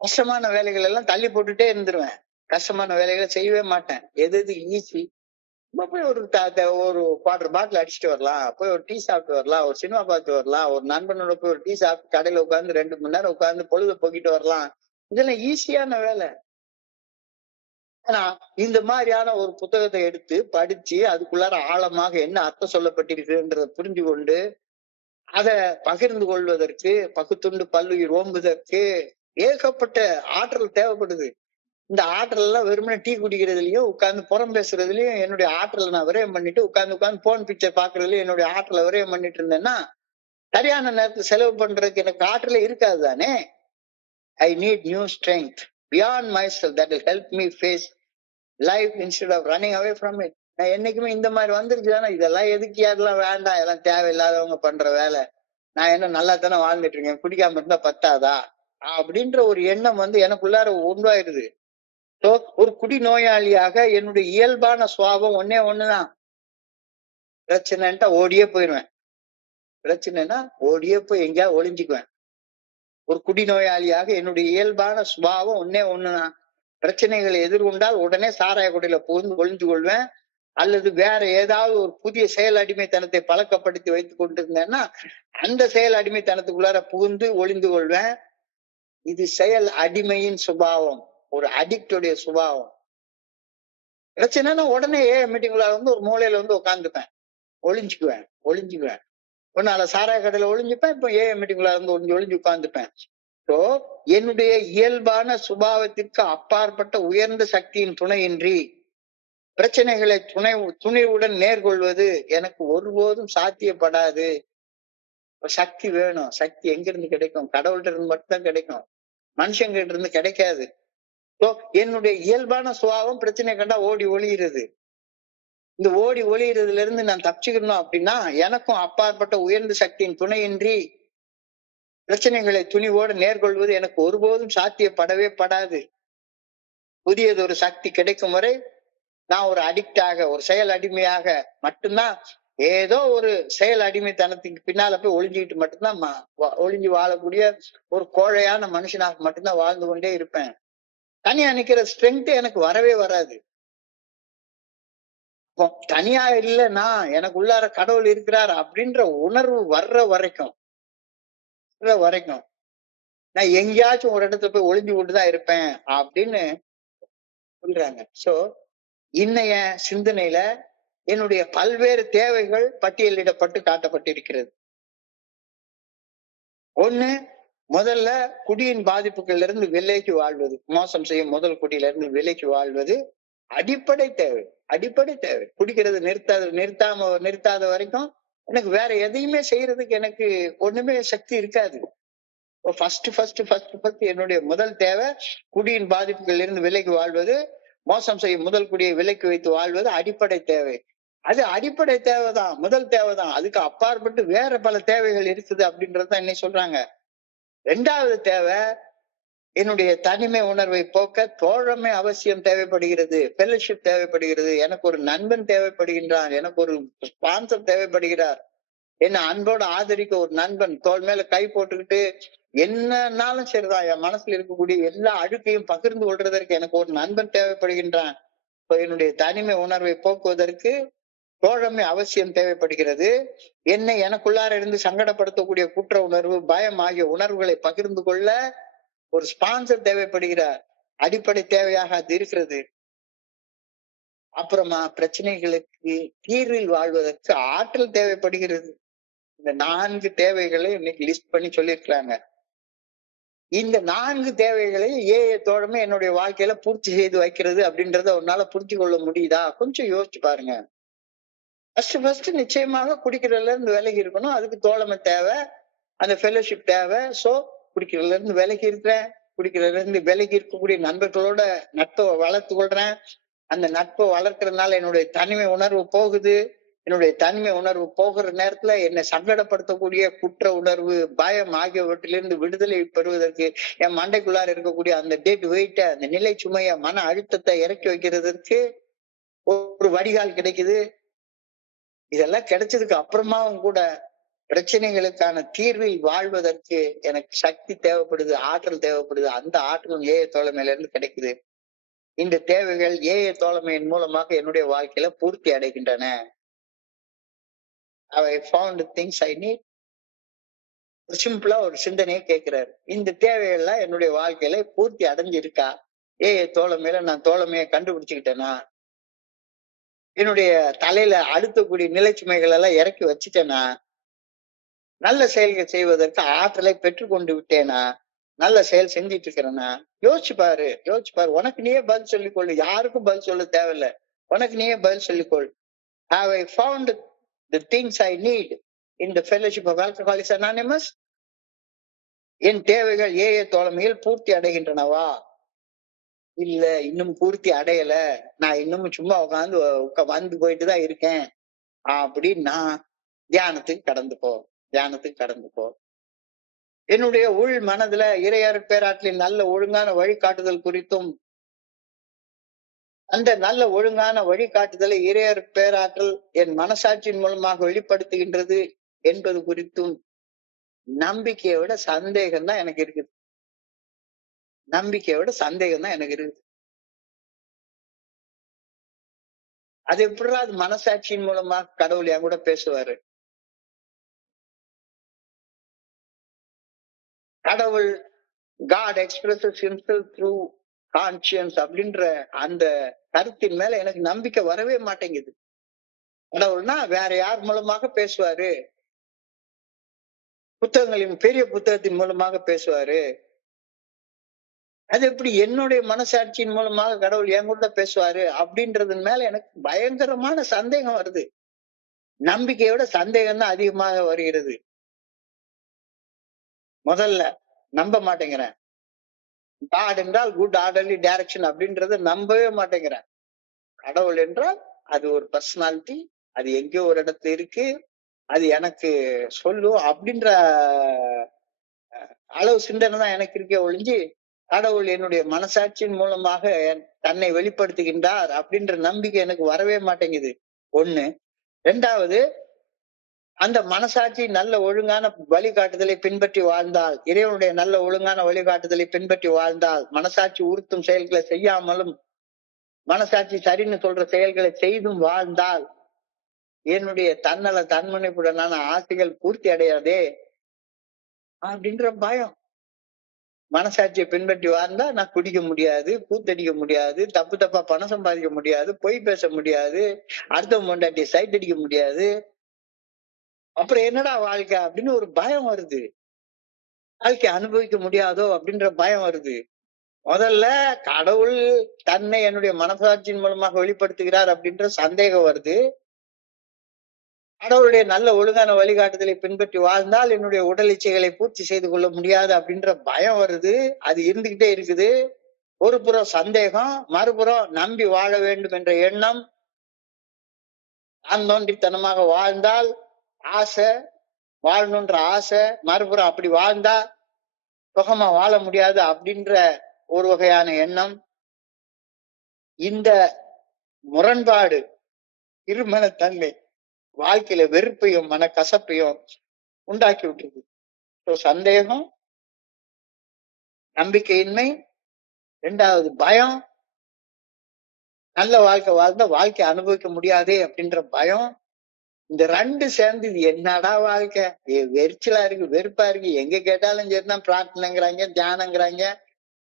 கஷ்டமான வேலைகள் எல்லாம் தள்ளி போட்டுட்டே இருந்துருவேன். கஷ்டமான வேலைகளை செய்யவே மாட்டேன். எது எது ஈஸி, போய் ஒரு குவார்டர் பாட்டில் அடிச்சுட்டு வரலாம், போய் ஒரு டீ சாப்பிட்டு வரலாம், ஒரு சினிமா பார்த்து வரலாம், ஒரு நண்பனோட போய் ஒரு டீ சாப்பிட்டு கடையில உட்காந்து 2 மணி நேரம் உட்காந்து பொழுது போக்கிட்டு வரலாம் இதெல்லாம் ஈஸியான வேலை. ஆனா இந்த மாதிரியான ஒரு புத்தகத்தை எடுத்து படிச்சு அதுக்குள்ளார ஆழமாக என்ன அர்த்தம் சொல்லப்பட்டிருக்குன்றதை புரிஞ்சு கொண்டு அதை பகிர்ந்து கொள்வதற்கு, பகுத்துண்டு பல்லுயிர் ஓம்புவதற்கு ஏகப்பட்ட ஆற்றல் தேவைப்படுது. இந்த ஆற்றல் எல்லாம் வெறுமனே டீ குடிக்கிறதுலயும் உட்கார்ந்து புறம் பேசுறதுலயும் என்னுடைய ஆற்றலை நான் விரயம் பண்ணிட்டு உட்கார்ந்து போன் பிக்சர் பாக்குறதுலயும் என்னுடைய ஆற்றலை விரயம் பண்ணிட்டு இருந்தேன்னா சரியான நேரத்துல செலவு பண்றதுக்கு எனக்கு ஆற்றலே இருக்காது தானே. I need new strength beyond myself that will help me face life instead of running away from it. நான் என்னைக்குமே இந்த மாதிரி வந்துருச்சுதானே, இதெல்லாம் எதுக்கு, யாரெல்லாம் வேண்டாம், எல்லாம் தேவையில்லாதவங்க பண்ற வேலை, நான் என்ன நல்லா தானே வாழ்ந்துட்டு இருக்கேன், குடிக்காம இருந்தா பத்தாதா அப்படின்ற ஒரு எண்ணம் எனக்குள்ளார உண்டாயிருது. ஒரு குடி நோயாளியாக என்னுடைய இயல்பான சுவாபம் ஒன்னே ஒண்ணுதான், பிரச்சனைன்ட்டா ஓடியே போயிருவேன். பிரச்சனைனா ஓடியே போய் எங்கேயா ஒளிஞ்சுக்குவேன். ஒரு குடிநோயாளியாக என்னுடைய இயல்பான சுபாவம் ஒன்னே ஒண்ணுதான், பிரச்சனைகளை எதிர்கொண்டால் உடனே சாராய குடையில புகுந்து ஒளிஞ்சு கொள்வேன். அல்லது வேற ஏதாவது ஒரு புதிய செயல் அடிமைத்தனத்தை பழக்கப்படுத்தி வைத்துக் கொண்டிருந்தேன்னா அந்த செயல் அடிமைத்தனத்துக்குள்ளார புகுந்து ஒளிந்து கொள்வேன். இது செயல் அடிமையின் சுபாவம், ஒரு அடிக்டுடைய சுபாவம். பிரச்சனைனா உடனே மீட்டிங்குள்ளார ஒரு மூலையில உட்காந்துப்பேன், ஒளிஞ்சுக்குவேன். ஒன்னால சாராய கடையில ஒளிஞ்சுப்பேன், இப்ப மீட்டிங்குள்ளார ஒளிஞ்சு உட்காந்துப்பேன். சோ என்னுடைய இயல்பான சுபாவத்திற்கு அப்பாற்பட்ட உயர்ந்த சக்தியின் துணையின்றி பிரச்சனைகளை துணிவுடன் நேர்கொள்வது எனக்கு ஒருபோதும் சாத்தியப்படாது. சக்தி வேணும். சக்தி எங்கிருந்து கிடைக்கும்? கடவுள்கிட்ட இருந்து மட்டும்தான் கிடைக்கும், மனுஷங்கிட்ட இருந்து கிடைக்காது. என்னுடைய இயல்பான சுபாவம் பிரச்சனை கண்டா ஓடி ஒளிகிறது. இந்த ஓடி ஒளிகிறதுல இருந்து நான் தப்பிச்சுக்கணும் அப்படின்னா எனக்கும் அப்பாற்பட்ட உயர்ந்த சக்தியின் துணையின்றி பிரச்சனைகளை துணிவோடு நேர்கொள்வது எனக்கு ஒருபோதும் சாத்தியப்படவே படாது. புதியது ஒரு சக்தி கிடைக்கும் வரை நான் ஒரு அடிக்டாக, ஒரு செயல் அடிமையாக மட்டும்தான், ஏதோ ஒரு செயல் அடிமைத்தனத்துக்கு பின்னால போய் ஒளிஞ்சுக்கிட்டு மட்டும்தான் ஒளிஞ்சு வாழக்கூடிய ஒரு கோழையான மனுஷனாக மட்டும்தான் வாழ்ந்து கொண்டே இருப்பேன். தனியா நிக்கிற ஸ்ட்ரென்த் எனக்கு வரவே வராது. தனியா இல்லைன்னா எனக்கு உள்ளார கடவுள் இருக்கிறார் அப்படின்ற உணர்வு வர்ற வரைக்கும் நான் எங்கேயாச்சும் ஒரு இடத்துல போய் ஒளிஞ்சு கொண்டுதான் இருப்பேன் அப்படின்னு சொல்றாங்க. சோ இன்னைய சிந்தனையில என்னுடைய பல்வேறு தேவைகள் பட்டியலிடப்பட்டு காட்டப்பட்டிருக்கிறது. ஒண்ணு, முதல்ல குடியின் பாதிப்புகள்ல இருந்து விலைக்கு வாழ்வது, மோசம் செய்யும் முதல் குடியில இருந்து விலைக்கு வாழ்வது அடிப்படை தேவை. குடிக்கிறது நிறுத்தாத வரைக்கும் எனக்கு வேற எதையுமே செய்யறதுக்கு எனக்கு ஒண்ணுமே சக்தி இருக்காது. என்னுடைய முதல் தேவை குடியின் பாதிப்புகள் இருந்து விலைக்கு வாழ்வது, மோசம் செய்யும் முதல் குடியை விலைக்கு வைத்து வாழ்வது அடிப்படை தேவை. அது அடிப்படை தேவைதான், முதல் தேவைதான். அதுக்கு அப்பாற்பட்டு வேற பல தேவைகள் இருக்குது அப்படின்றதான் இன்னைக்கு சொல்றாங்க. ரெண்டாவது தேவை, என்னுடைய தனிமை உணர்வை போக்க தோழமை அவசியம் தேவைப்படுகிறது, ஃபெல்லோஷிப் தேவைப்படுகிறது. எனக்கு ஒரு நண்பன் தேவைப்படுகின்றான், எனக்கு ஒரு ஸ்பான்சர் தேவைப்படுகிறார், என்ன அன்போடு ஆதரிக்க ஒரு நண்பன், தோள் மேல கை போட்டுக்கிட்டு என்னன்னாலும் சரிதான், என் மனசுல இருக்கக்கூடிய எல்லா அழுக்கையும் பகிர்ந்து கொள்றதற்கு எனக்கு ஒரு நண்பன் தேவைப்படுகின்றான். என்னுடைய தனிமை உணர்வை போக்குவதற்கு தோழமை அவசியம் தேவைப்படுகிறது. என்னை எனக்குள்ளார இருந்து சங்கடப்படுத்தக்கூடிய குற்ற உணர்வு, பயம் ஆகிய உணர்வுகளை பகிர்ந்து கொள்ள ஒரு ஸ்பான்சர் தேவைப்படுகிறார். அடிப்படை தேவையாக அது இருக்கிறது. அப்புறமா பிரச்சனைகளுக்கு தீர்வில் வாழ்வதற்கு ஆற்றல் தேவைப்படுகிறது. இந்த 4 தேவைகளை இன்னைக்கு லிஸ்ட் பண்ணி சொல்லியிருக்கிறாங்க. இந்த 4 தேவைகளை தோழமை என்னுடைய வாழ்க்கையில பூர்த்தி செய்து வைக்கிறது அப்படின்றத உன்னால புரிஞ்சு கொள்ள முடியுதா? கொஞ்சம் யோசிச்சு பாருங்க. ஃபர்ஸ்ட் நிச்சயமாக குடிக்கிறதுல இருந்து விலகி இருக்கணும். அதுக்கு தோழமை தேவை, அந்த ஃபெல்லோஷிப் தேவை. சோ குடிக்கிறதுல இருந்து விலகி இருக்கிறேன், குடிக்கிறதுல இருந்து விலகி இருக்கக்கூடிய நண்பர்களோட நட்பை வளர்த்து கொள்றேன். அந்த நட்பை வளர்க்கறதுனால என்னுடைய தனிமை உணர்வு போகுது. என்னுடைய தனிமை உணர்வு போகிற நேரத்துல என்னை சங்கடப்படுத்தக்கூடிய குற்ற உணர்வு, பயம் ஆகியவற்றிலிருந்து விடுதலை பெறுவதற்கு என் மண்டைக்குள்ளார இருக்கக்கூடிய அந்த டெட் வெயிட்ட, அந்த நிலை சுமைய, மன அழுத்தத்தை இறக்கி வைக்கிறதுக்கு ஒரு வடிகால் கிடைக்குது. இதெல்லாம் கிடைச்சதுக்கு அப்புறமாவும் கூட பிரச்சனைகளுக்கான தீர்வில் வாழ்வதற்கு எனக்கு சக்தி தேவைப்படுது, ஆற்றல் தேவைப்படுது. அந்த ஆற்றலும் தோழமையில இருந்து கிடைக்குது. இந்த தேவைகள் தோழமையின் மூலமாக என்னுடைய வாழ்க்கையில பூர்த்தி அடைகின்றன. I found the things I need. சிம்பிளா ஒரு சிந்தனையை கேட்கிறாரு. இந்த தேவையெல்லாம் என்னுடைய வாழ்க்கையில பூர்த்தி அடைஞ்சிருக்கா? தோழமையில நான் தோழமையை கண்டுபிடிச்சுக்கிட்டேனா? என்னுடைய தலையில அழுத்தக்கூடிய நிலைச்சுமைகள் எல்லாம் இறக்கி வச்சுட்டேனா? நல்ல செயல்கள் செய்வதற்கு ஆற்றலை பெற்றுக்கொண்டு விட்டேனா? நல்ல செயல் செஞ்சிட்டு இருக்கிறேனா? யோசிச்சு பாரு, யோசிச்சு பாரு. உனக்கு நீயே பதில் சொல்லிக்கொள்ளு. யாருக்கும் பதில் சொல்ல தேவையில்ல. உனக்கு நீயே பதில் சொல்லிக்கொள். Have I found the things I need in the fellowship of Alcoholics Anonymous? என் தேவைகள் தோழமையில் பூர்த்தி அடைகின்றனவா? இல்ல, இன்னும் பூர்த்தி அடையல. நான் இன்னும் சும்மா உட்காந்து வந்து போயிட்டு தான் இருக்கேன் அப்படின்னா தியானத்துக்கு கடந்து போ. தியானத்துக்கு கடந்து போ. என்னுடைய உள் மனதுல இறையர் பேராற்றலின் நல்ல ஒழுங்கான வழிகாட்டுதல் குறித்தும், அந்த நல்ல ஒழுங்கான வழிகாட்டுதலை இறையர் பேராற்றல் என் மனசாட்சியின் மூலமாக வெளிப்படுத்துகின்றது என்பது குறித்தும் நம்பிக்கையை விட சந்தேகம் தான் எனக்கு இருக்குது. நம்பிக்கையை விட சந்தேகம் தான் எனக்கு இருக்குது. அது எப்படிடா அது மனசாட்சியின் மூலமா கடவுள் என் கூட பேசுவாரு? கடவுள் God expresses himself through conscience அப்படின்ற அந்த கருத்தின் மேல எனக்கு நம்பிக்கை வரவே மாட்டேங்குது. கடவுள்னா வேற யார் மூலமாக பேசுவாரு? புத்தகங்களின் பெரிய புத்தகத்தின் மூலமாக பேசுவாரு. அது எப்படி என்னுடைய மனசாட்சியின் மூலமாக கடவுள் என் கூட பேசுவாரு அப்படின்றது மேல எனக்கு பயங்கரமான சந்தேகம் வருது. நம்பிக்கையோட சந்தேகம் தான் அதிகமாக வருகிறது. முதல்ல நம்ப மாட்டேங்கிறேன். காட் என்றால் குட் ஆர்டர்லி டைரக்ஷன் அப்படின்றத நம்பவே மாட்டேங்கிறேன். கடவுள் என்றால் அது ஒரு பர்சனாலிட்டி, அது எங்கேயோ ஒரு இடத்துல இருக்கு, அது எனக்கு சொல்லும் அப்படின்ற அளவு சிந்தனை தான் எனக்கு இருக்கே ஒழிஞ்சு, கடவுள் என்னுடைய மனசாட்சியின் மூலமாக தன்னை வெளிப்படுத்துகின்றார் அப்படின்ற நம்பிக்கை எனக்கு வரவே மாட்டேங்குது. ஒண்ணு. ரெண்டாவது, அந்த மனசாட்சி நல்ல ஒழுங்கான வழிகாட்டுதலை பின்பற்றி வாழ்ந்தால், இறைவனுடைய நல்ல ஒழுங்கான வழிகாட்டுதலை பின்பற்றி வாழ்ந்தால், மனசாட்சி உறுத்தும் செயல்களை செய்யாமலும் மனசாட்சி சரின்னு சொல்ற செயல்களை செய்தும் வாழ்ந்தால் என்னுடைய தன்னல தன்முனைப்புடனான ஆசைகள் பூர்த்தி அடையாதே அப்படின்ற பயம். மனசாட்சியை பின்பற்றி வாழ்ந்தா நான் குடிக்க முடியாது, கூத்தடிக்க முடியாது, தப்பு தப்பா பணம் சம்பாதிக்க முடியாது, பொய் பேச முடியாது, அடுத்த பொண்டாட்டியை சைட் அடிக்க முடியாது, அப்புறம் என்னடா வாழ்க்கை அப்படின்னு ஒரு பயம் வருது. வாழ்க்கை அனுபவிக்க முடியாதோ அப்படின்ற பயம் வருது. முதல்ல கடவுள் தன்னை என்னுடைய மனசாட்சியின் மூலமாக வெளிப்படுத்துகிறார் அப்படின்ற சந்தேகம் வருது. கடவுளுடைய நல்ல ஒழுங்கான வழிகாட்டுதலை பின்பற்றி வாழ்ந்தால் என்னுடைய உடல் இச்சைகளை பூர்த்தி செய்து கொள்ள முடியாது அப்படின்ற பயம் வருது. அது இருந்துகிட்டே இருக்குது. ஒரு புறம் சந்தேகம், மறுபுறம் நம்பி வாழ வேண்டும் என்ற எண்ணம். தான் தோன்றித்தனமாக வாழ்ந்தால் ஆசை, வாழணுன்ற ஆசை, மறுபுறம் அப்படி வாழ்ந்தா சுகமா வாழ முடியாது அப்படின்ற ஒரு வகையான எண்ணம். இந்த முரண்பாடு, இருமனத்தன்மை வாழ்க்கையில வெறுப்பையும் மனக்கசப்பையும் உண்டாக்கி விட்டுருக்கு. சந்தேகம், நம்பிக்கையின்மை, இரண்டாவது பயம், நல்ல வாழ்க்கை வாழ்ந்தா வாழ்க்கை அனுபவிக்க முடியாதே அப்படின்ற பயம். இந்த ரெண்டு சேர்ந்து இது என்னடா வாழ்க்கை, வெறிச்சலா இருக்கு, வெறுப்பா இருக்கு, எங்க கேட்டாலும் சரிதான் பிரார்த்தனைங்கிறாங்க, தியானங்கிறாங்க.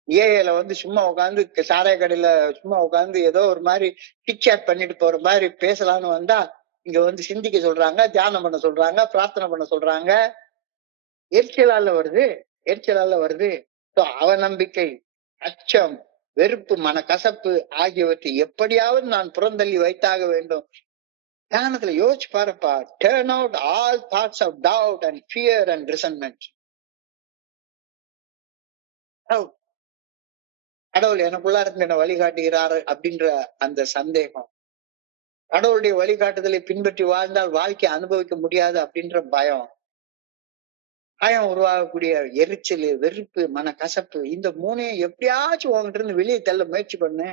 ஏஐல வந்து சும்மா உட்காந்து சாராய கடையில சும்மா உட்காந்து ஏதோ ஒரு மாதிரி டிக்சாட் பண்ணிட்டு போற மாதிரி பேசலாம்னு வந்தா இங்க வந்து சிந்திக்க சொல்றாங்க, தியானம் பண்ண சொல்றாங்க, பிரார்த்தனை பண்ண சொல்றாங்க. எரிச்சலால வருது, எரிச்சலால வருது. அவநம்பிக்கை, அச்சம், வெறுப்பு, மனக்கசப்பு ஆகியவற்றை எப்படியாவது நான் புறந்தள்ளி வைத்தாக வேண்டும். தியானத்துல யோசிச்சு பாருப்பா. Turn out all thoughts of doubt and fear and resentment. கடவுள் எனக்குள்ள இருந்து என்ன வழிகாட்டுகிறாரு அப்படின்ற அந்த சந்தேகம், கடவுளுடைய வழிகாட்டுதலை பின்பற்றி வாழ்ந்தால் வாழ்க்கை அனுபவிக்க முடியாது அப்படின்ற பயம், பயம் உருவாகக்கூடிய எரிச்சல், வெறுப்பு, மனக்கசப்பு, இந்த மூணையும் எப்படியாச்சும் உங்ககிட்ட இருந்து வெளியே தள்ள முயற்சி பண்ணு.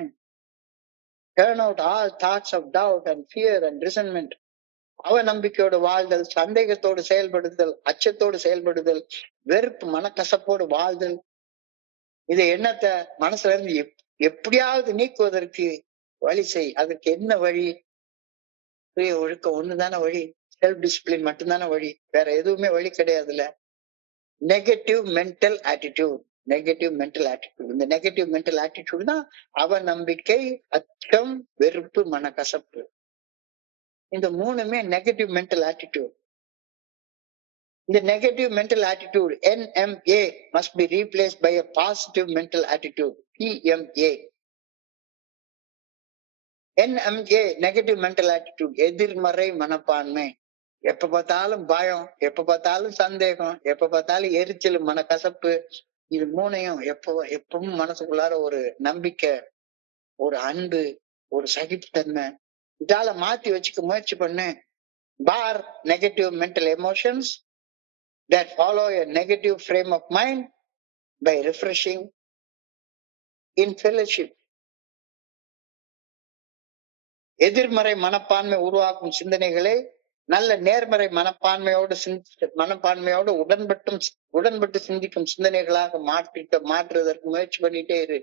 Turn out all thoughts of doubt and fear and resentment. அவநம்பிக்கையோடு வாழ்தல், சந்தேகத்தோடு செயல்படுதல், அச்சத்தோடு செயல்படுதல், வெறுப்பு மனக்கசப்போடு வாழ்தல், இதை எண்ணத்தை மனசுல இருந்து எப்படியாவது நீக்குவதற்கு வழி செய். அதுக்கு என்ன வழி? சுய ஒழுக்கம் ஒண்ணுதானே வழி. செல்ஃப் டிசிப்ளின் மட்டும்தானே வழி. வேற எதுவுமே வழி கிடையாதுல்ல. Negative mental attitude. Negative mental attitude. இந்த நெகட்டிவ் மென்டல் ஆட்டிடியூட் தான் அவநம்பிக்கை, அச்சம், வெறுப்பு, மனக்கசப்பு. இந்த மூணுமே நெகட்டிவ் மென்டல் ஆட்டிடியூட். இந்த negative mental attitude NMA must be replaced by a positive mental attitude PMA. NMA negative mental attitude எதிர்மறை மனப்பான்மை. எப்ப பார்த்தாலும் பயம், எப்ப பார்த்தாலும் சந்தேகம், எப்ப பார்த்தாலும் எரிச்சல், மனக்கசப்பு, இது மூணையும் எப்பவும் மனசுக்குள்ளார ஒரு நம்பிக்கை, ஒரு அன்பு, ஒரு சகிப்புத்தன்மை, இதால மாத்தி வச்சுக்க முயற்சி பண்ணு. For negative mental emotions that follow a negative frame of mind by refreshing in fellowship. எதிர்மறை மனப்பான்மை உருவாக்கும் சிந்தனைகளை நல்ல நேர்மறை மனப்பான்மையோடு உடன்பட்டு சிந்திக்கும் சிந்தனைகளாக மாற்றுவதற்கு முயற்சி பண்ணிட்டே இரு.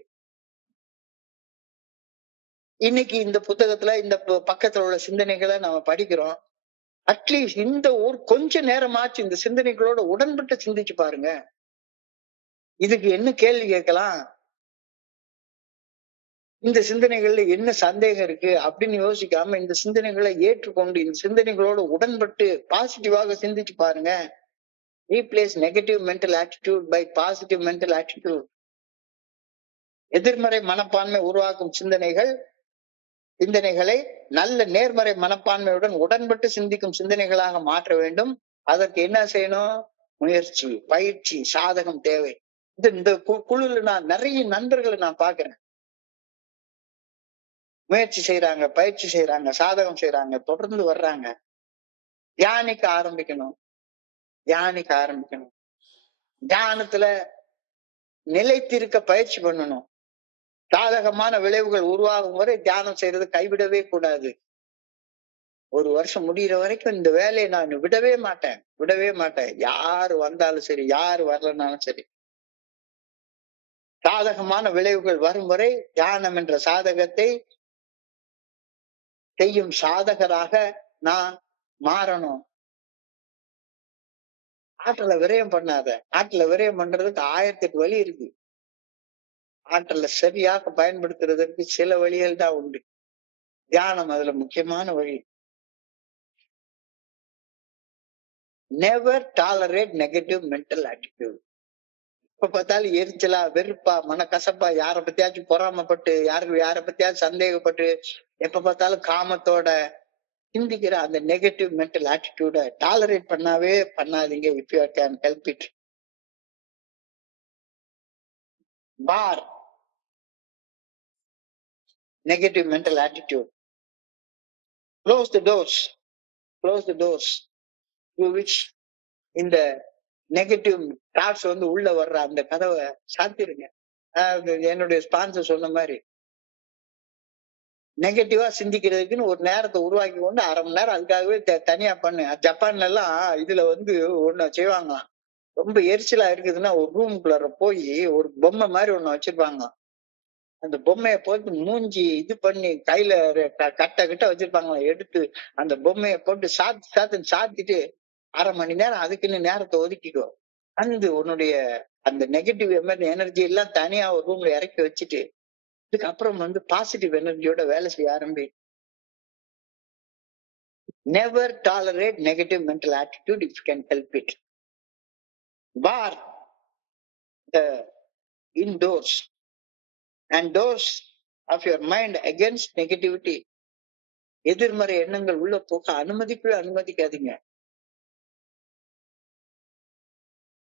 இன்னைக்கு இந்த புத்தகத்துல இந்த பக்கத்துல உள்ள சிந்தனைகளை நம்ம படிக்கிறோம். அட்லீஸ்ட் இந்த கொஞ்ச நேரமாச்சு இந்த சிந்தனைகளோட உடன்பட்டு சிந்திச்சு பாருங்க. இதுக்கு என்ன கேள்வி கேட்கலாம், இந்த சிந்தனைகள்ல என்ன சந்தேகம் இருக்கு அப்படின்னு யோசிக்காம இந்த சிந்தனைகளை ஏற்றுக்கொண்டு இந்த சிந்தனைகளோட உடன்பட்டு பாசிட்டிவாக சிந்திச்சு பாருங்க. Replace negative mental attitude by positive mental attitude. எதிர்மறை மனப்பான்மை உருவாக்கும் சிந்தனைகளை நல்ல நேர்மறை மனப்பான்மையுடன் உடன்பட்டு சிந்திக்கும் சிந்தனைகளாக மாற்ற வேண்டும். அதற்கு என்ன செய்யணும்? முயற்சி, பயிற்சி, சாதகம் தேவை. இந்த குழுல நான் நிறைய நண்பர்களை நான் பாக்குறேன். முயற்சி செய்யறாங்க, பயிற்சி செய்யறாங்க, சாதகம் செய்யறாங்க, தொடர்ந்து வர்றாங்க. தியானிக்க ஆரம்பிக்கணும். தியானத்துல நிலைத்திருக்க பயிற்சி பண்ணணும். சாதகமான விளைவுகள் உருவாகும் வரை தியானம் செய்யறது கைவிடவே கூடாது. ஒரு வருஷம் முடிகிற வரைக்கும் இந்த வேலையை நான் விடவே மாட்டேன். யாரு வந்தாலும் சரி, யாரு வரலனாலும் சரி. சாதகமான விளைவுகள் வரும் வரை தியானம் என்ற சாதகத்தை செய்யும் சாதகராக நான் மாறணும். ஆற்றலை விரயம் பண்ணாத. ஆற்றலை விரயம் பண்றதுக்கு 1008 வழி இருக்கு. ஆற்றலை சரியாக பயன்படுத்துறதுக்கு சில வழிகள் தான் உண்டு. தியானம் அதுல முக்கியமான வழி. Never tolerate negative mental attitude. இப்ப பார்த்தாலும் எரிச்சலா, வெறுப்பா, மனக்கசப்பா, யார பத்தியாச்சும் பொறாமப்பட்டு, யார பத்தியாச்சும் சந்தேகப்பட்டு, எப்ப பார்த்தாலும் காமத்தோட சிந்திக்கிற அந்த நெகட்டிவ் மென்டல் ஆட்டிடியூட டாலரேட் பண்ணாதீங்க. If you can help it. Bar negative mental attitude. Close the doors through which இந்த நெகட்டிவ் தாட்ஸ் உள்ள வர்ற அந்த கதவை சாத்திருங்க. என்னுடைய ஸ்பான்சர் சொன்ன மாதிரி நெகட்டிவா சிந்திக்கிறதுக்குன்னு ஒரு நேரத்தை உருவாக்கி கொண்டு 1/2 மணி நேரம் அதுக்காகவே தனியா பண்ணு. ஜப்பான்ல எல்லாம் இதுல ஒண்ணு செய்வாங்களாம். ரொம்ப எரிச்சலா இருக்குதுன்னா ஒரு ரூமுக்குள்ளார போய் ஒரு பொம்மை மாதிரி ஒண்ணு வச்சிருப்பாங்க. அந்த பொம்மையை போட்டு மூஞ்சி இது பண்ணி கையில கட்ட வச்சிருப்பாங்களா, எடுத்து அந்த பொம்மையை போட்டு சாத்திட்டு 1/2 மணி நேரம் அதுக்குன்னு நேரத்தை ஒதுக்கிக்கோ. உன்னுடைய அந்த நெகட்டிவ் எனர்ஜி எல்லாம் தனியா ஒரு ரூம்ல இறக்கி வச்சுட்டு இதுக்கப்புறம் பாசிட்டிவ் எனர்ஜியோட வேலை செய்ய ஆரம்பி. Never tolerate negative mental attitude if you can help it. Bar the indoors and doors of your mind against negativity. எதிர்மறை எண்ணங்கள் உள்ள போக அனுமதிக்காதீங்க.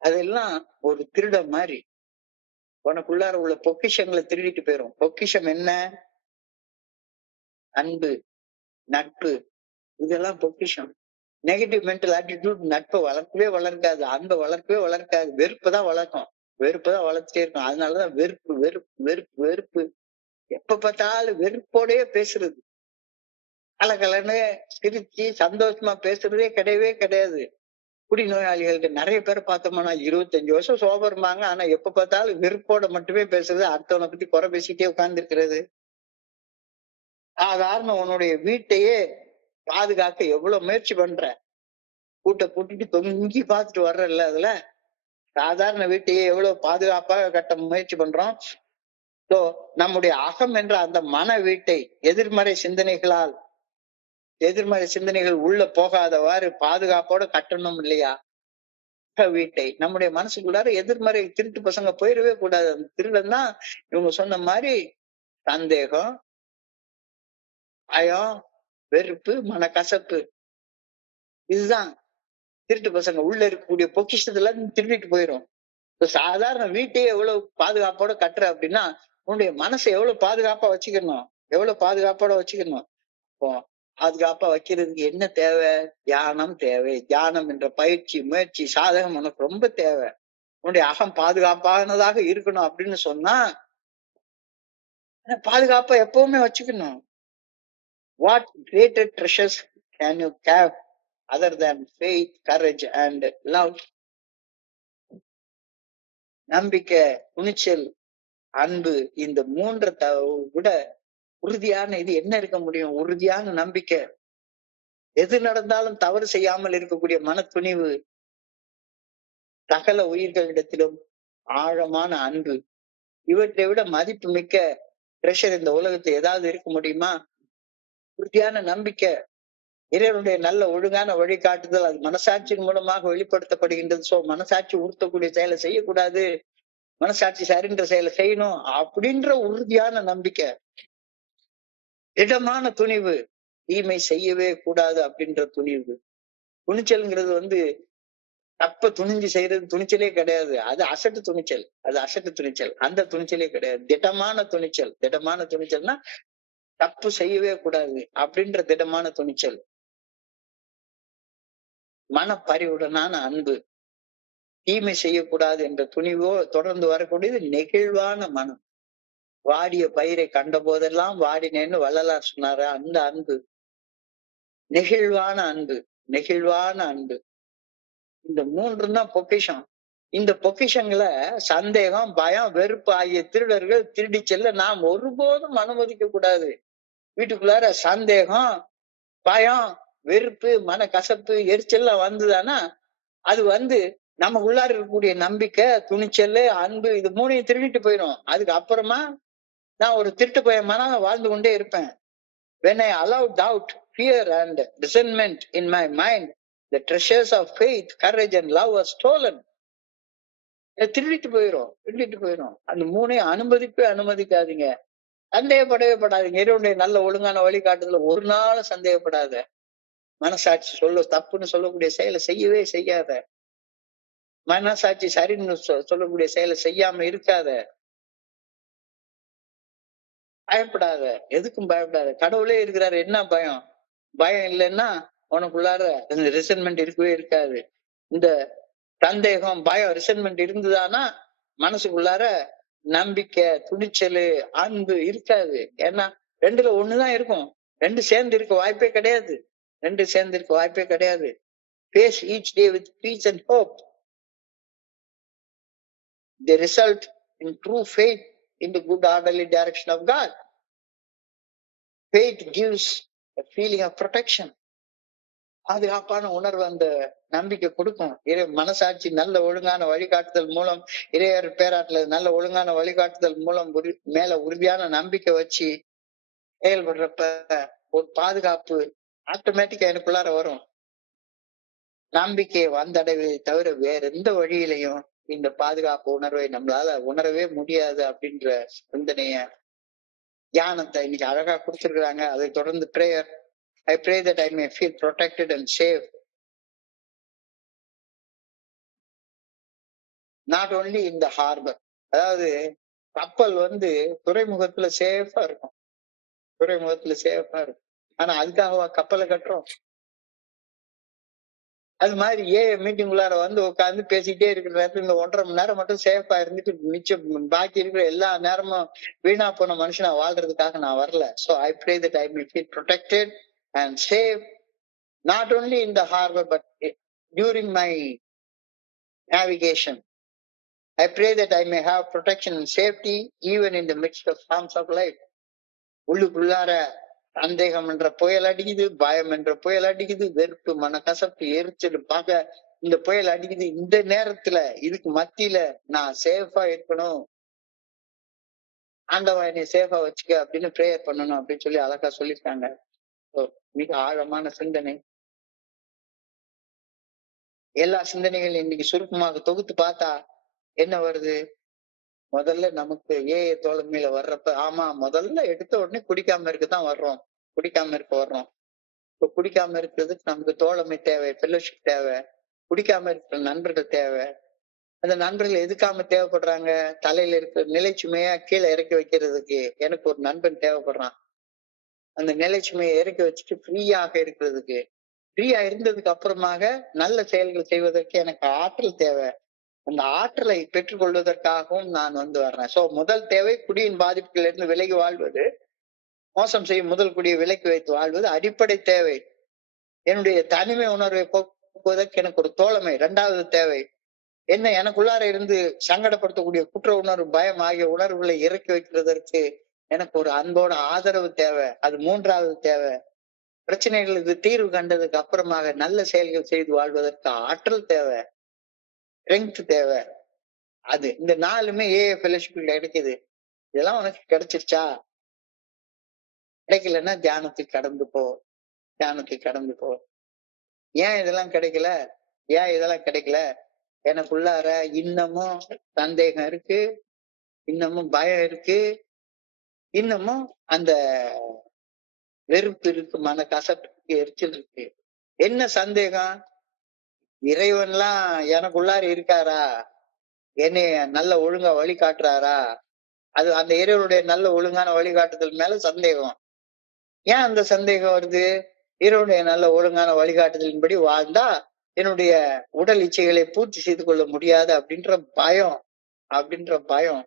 அதெல்லாம் ஒரு திருட மாதிரி உனக்குள்ளார உள்ள பொக்கிஷங்களை திருடிட்டு போயிரும். பொக்கிஷம் என்ன? அன்பு, நட்பு, இதெல்லாம் பொக்கிஷம். நெகட்டிவ் மென்டல் ஆட்டிடியூட் நட்பை வளர்க்கவே அன்பை வளர்க்காது, வெறுப்புதான் வளர்க்கும். வளர்த்துட்டே இருக்கும். அதனாலதான் வெறுப்பு. எப்ப பார்த்தாலும் வெறுப்போடயே பேசுறது, கலகலன்னு சிரிச்சு சந்தோஷமா பேசுறதே கிடையாது. குடிநோயாளிகள்கிட்ட நிறைய பேர் பார்த்தோம்னா 25 வருஷம் சோபருமாங்க. ஆனா எப்ப பார்த்தாலும் வெறுப்போட மட்டுமே பேசுறது, அடுத்தவனை பத்தி குறை பேசிட்டே உட்கார்ந்து இருக்கிறது. சாதாரண உன்னுடைய வீட்டையே பாதுகாக்க எவ்வளவு முயற்சி பண்ற, கூட்டிட்டு தொங்கி பார்த்துட்டு வர்றல்ல, அதுல சாதாரண வீட்டையே எவ்வளவு பாதுகாப்பாக கட்ட முயற்சி பண்றோம். சோ நம்முடைய அகம் என்ற அந்த மன வீட்டை எதிர்மறை சிந்தனைகள் உள்ள போகாதவாறு பாதுகாப்போட கட்டணும் இல்லையா? வீட்டை நம்முடைய மனசுக்குள்ளார எதிர்மறை திருட்டு பசங்க போயிடவே கூடாது. அந்த திருடன் தான் இவங்க சொன்ன மாதிரி சந்தேகம், பயம், வெறுப்பு, மனக்கசப்பு. இதுதான் திருட்டு பசங்க உள்ள இருக்கக்கூடிய பொக்கிஷத்துல திருடிட்டு போயிரும். சாதாரண வீட்டையே எவ்வளவு பாதுகாப்போட கட்டுற அப்படின்னா உன்னுடைய மனசை எவ்வளவு பாதுகாப்பா வச்சுக்கணும், எவ்வளவு பாதுகாப்போட வச்சுக்கணும். இப்போ பாதுகாப்பா வைக்கிறதுக்கு என்ன தேவை? தியானம் தேவை. தியானம் என்ற பயிற்சி, முயற்சி, சாதகம் உனக்கு ரொம்ப தேவை. உன்னுடைய அகம் பாதுகாப்பானதாக இருக்கணும் அப்படின்னு சொன்னா பாதுகாப்பா எப்பவுமே வச்சுக்கணும். What greater treasures can you have other than faith, courage and love? நம்பிக்கை, துணிச்சல், அன்பு, இந்த மூன்றை விட உறுதியான இது என்ன இருக்க முடியும்? உறுதியான நம்பிக்கை, எது நடந்தாலும் தவறு செய்யாமல் இருக்கக்கூடிய மன துணிவு, சகல உயிர்களிடத்திலும் ஆழமான அன்பு. இவற்றை விட மதிப்பு மிக்க ட்ரெஷர் இந்த உலகத்தை ஏதாவது இருக்க முடியுமா? உறுதியான நம்பிக்கை, இறைவனுடைய நல்ல ஒழுங்கான வழிகாட்டுதல், அது மனசாட்சியின் மூலமாக வெளிப்படுத்தப்படுகின்றது. சோ மனசாட்சி உறுத்தக்கூடிய செயலை செய்யக்கூடாது, மனசாட்சி சரின்ற செயலை செய்யணும் அப்படின்ற உறுதியான நம்பிக்கை, திடமான துணிவு, தீமை செய்யவே கூடாது அப்படின்ற துணிவு. துணிச்சல்ங்கிறது தப்ப துணிஞ்சு செய்யறது துணிச்சலே கிடையாது. அது அசட்டு துணிச்சல். அந்த துணிச்சலே கிடையாது. திடமான துணிச்சல்னா தப்பு செய்யவே கூடாது அப்படின்ற திடமான துணிச்சல். மனப்பறிவுடனான அன்பு, தீமை செய்யக்கூடாது என்ற துணிவோ தொடர்ந்து வரக்கூடியது நெகிழ்வான மனம். வாடிய பயிரை கண்ட போதெல்லாம் வாடினேன்னு வள்ளலார் சொன்னாரு. அந்த அன்பு நெகிழ்வான அன்பு. இந்த மூன்று தான் பொக்கிஷம். இந்த பொக்கிஷங்களை சந்தேகம், பயம், வெறுப்பு ஆகிய திருடர்கள் திருடி செல்ல நாம் ஒருபோதும் அனுமதிக்க கூடாது. வீட்டுக்குள்ளார சந்தேகம், பயம், வெறுப்பு, மனக்கசப்பு, எரிச்சல்லாம் வந்ததுன்னா அது நம்ம உள்ளார இருக்கக்கூடிய நம்பிக்கை, துணிச்சல், அன்பு, இது மூணையும் திருடிட்டு போயிடும். அதுக்கு அப்புறமா நான் ஒரு திருட்டு பயமான வாழ்ந்து கொண்டே இருப்பேன். When I allow doubt, fear and resentment in my mind, the treasures of faith, courage and love are stolen. திருடிட்டு போயிடும். அந்த மூணையும் அனுமதிக்காதீங்க. சந்தேகப்படவே படாதீங்க. இறைவனுடைய நல்ல ஒழுங்கான வழிகாட்டுதல ஒரு நாள் சந்தேகப்படாத. மனசாட்சி தப்புன்னு சொல்லக்கூடிய செயலை செய்யவே செய்யாத. மனசாட்சி சரின்னு சொல்லக்கூடிய செயலை செய்யாம இருக்காத. பயப்படாத, எதுக்கும் பயப்படாத. கடவுளே இருக்கிறாரு, என்ன பயம்? பயம் இல்லைன்னா உனக்குள்ளார இந்த ரிசன்மெண்ட் இருக்கவே இருக்காது. இந்த சந்தேகம், பயம், ரிசன்மெண்ட் இருந்ததுன்னா மனசுக்குள்ளார நம்பிக்கை, துணிச்சல், அன்பு இருக்காது. ஏன்னா ரெண்டுல ஒண்ணுதான் இருக்கும். ரெண்டு சேர்ந்து இருக்க வாய்ப்பே கிடையாது. Face each day with peace and hope. They result in true faith in the good orderly direction of God. Faith gives a feeling of protection. பாதுகாப்பான உணர்வு அந்த நம்பிக்கை கொடுக்கும். மனசாட்சி நல்ல ஒழுங்கான வழிகாட்டுதல் மூலம், இறையர் பேராட்டுல நல்ல ஒழுங்கான வழிகாட்டுதல் மூலம் மேல உறுதியான நம்பிக்கை வச்சு செயல்படுறப்ப ஒரு பாதுகாப்பு ஆட்டோமேட்டிக்கா எனக்குள்ளார வரும். நம்பிக்கையை வந்தடைவதை தவிர வேற எந்த வழியிலையும் இந்த பாதுகாப்பு உணர்வை நம்மளால உணரவே முடியாது அப்படின்ற சிந்தனைய, தியானத்தை இன்னைக்கு அழகா கொடுத்திருக்கிறாங்க. அதை தொடர்ந்து prayer. I pray that I may feel protected and safe. Not only in the harbor. அதாவது கப்பல் துறைமுகத்துல சேஃபா இருக்கும். ஆனா அதுக்காக கப்பலை கட்டுறோம்? அது மாதிரி மீட்டிங் உள்ளார உட்காந்து பேசிக்கிட்டே இருக்கிற நேரத்துல இந்த 1.5 மணி நேரம் மட்டும் சேஃபா இருந்துட்டு மிச்சம் பாக்கி இருக்கிற எல்லா நேரமும் வீணா போன மனுஷனா வாழ்றதுக்காக நான் வரல. So I pray that I may feel protected and safe, not only in the harbor but during my navigation. I pray that I may have protection and safety even in the midst of storms of life. உள்ளுக்குள்ளார சந்தேகம் என்ற புயல் அடிக்குது, பயம் என்ற புயல் அடிக்குது, வெறுப்பு, மனக்கசப்பு, எரிச்சல், பகை, இந்த புயல் அடிக்குது, இந்த நேரத்துல இதுக்கு மத்தியில நான் சேஃபா இருக்கணும், ஆண்டவா என்னை சேஃபா வச்சுக்க அப்படின்னு பிரேயர் பண்ணணும் அப்படின்னு சொல்லி அழகா சொல்லியிருக்காங்க. மிக ஆழமான சிந்தனை. எல்லா சிந்தனைகளையும் இன்னைக்கு சுருக்கமாக தொகுத்து பார்த்தா என்ன வருது? முதல்ல நமக்கு தோழமையில வர்றப்ப, ஆமா முதல்ல எடுத்த உடனே குடிக்காம இருக்கதான் வர்றோம். குடிக்காம இருக்க வர்றோம். இப்ப குடிக்காம இருக்கிறதுக்கு நமக்கு தோழமை தேவை, ஃபெல்லோஷிப் தேவை. குடிக்காம இருக்கிற நண்பர்கள் தேவை. அந்த நண்பர்கள் எதுக்காம தேவைப்படுறாங்க? தலையில இருக்கிற நிலைச்சுமையா கீழே இறக்கி வைக்கிறதுக்கு எனக்கு ஒரு நண்பன் தேவைப்படுறான். அந்த நிலைச்சுமையை இறக்கி வச்சுட்டு ஃப்ரீயாக இருக்கிறதுக்கு. ஃப்ரீயா இருந்ததுக்கு அப்புறமாக நல்ல செயல்கள் செய்வதற்கு எனக்கு ஆற்றல் தேவை. அந்த ஆற்றலை பெற்றுக்கொள்வதற்காகவும் நான் வர்றேன். சோ முதல் தேவை குடியின் பாதிப்புகளில் இருந்து விலகி வாழ்வது. மோசம் செய்யும் முதல் குடியை விலக்கி வைத்து வாழ்வது அடிப்படை தேவை. என்னுடைய தனிமை உணர்வை போக்குவதற்கு எனக்கு ஒரு தோழமை இரண்டாவது தேவை. என்ன எனக்குள்ளார இருந்து சங்கடப்படுத்தக்கூடிய குற்ற உணர்வு, பயம் ஆகிய உணர்வுகளை இறக்கி வைக்கிறதற்கு எனக்கு ஒரு அன்போட ஆதரவு தேவை. அது மூன்றாவது தேவை. பிரச்சனைகளுக்கு தீர்வு கண்டதுக்கு அப்புறமாக நல்ல செயல்கள் செய்து வாழ்வதற்கு ஆற்றல் தேவை, ஸ்ட்ரென்த் தேவை. அது இந்த நாலுமே ஃபெலோஷிப்ல கிடைக்குது. இதெல்லாம் உனக்கு கிடைச்சிருச்சா? கிடைக்கலன்னா தியானத்துக்கு கடந்து போ, தியானத்துக்கு கடந்து போ. ஏன் இதெல்லாம் கிடைக்கல? ஏன் இதெல்லாம் கிடைக்கல? எனக்குள்ளார இன்னமும் சந்தேகம் இருக்கு, இன்னமும் பயம் இருக்கு, இன்னமும் அந்த வெறுப்பு இருக்கு, மன கசப்பு எரிச்சல் இருக்கு. என்ன சந்தேகம்? இறைவன்லாம் எனக்குள்ளார இருக்காரா? என்னைய நல்ல ஒழுங்கா வழி காட்டுறாரா? அது அந்த இறைவனுடைய நல்ல ஒழுங்கான வழிகாட்டுதல் மேல சந்தேகம். ஏன் அந்த சந்தேகம் வருது? இறைவனுடைய நல்ல ஒழுங்கான வழிகாட்டுதலின்படி வாழ்ந்தா என்னுடைய உடல் இச்சைகளை பூர்த்தி செய்து கொள்ள முடியாது அப்படின்ற பயம்.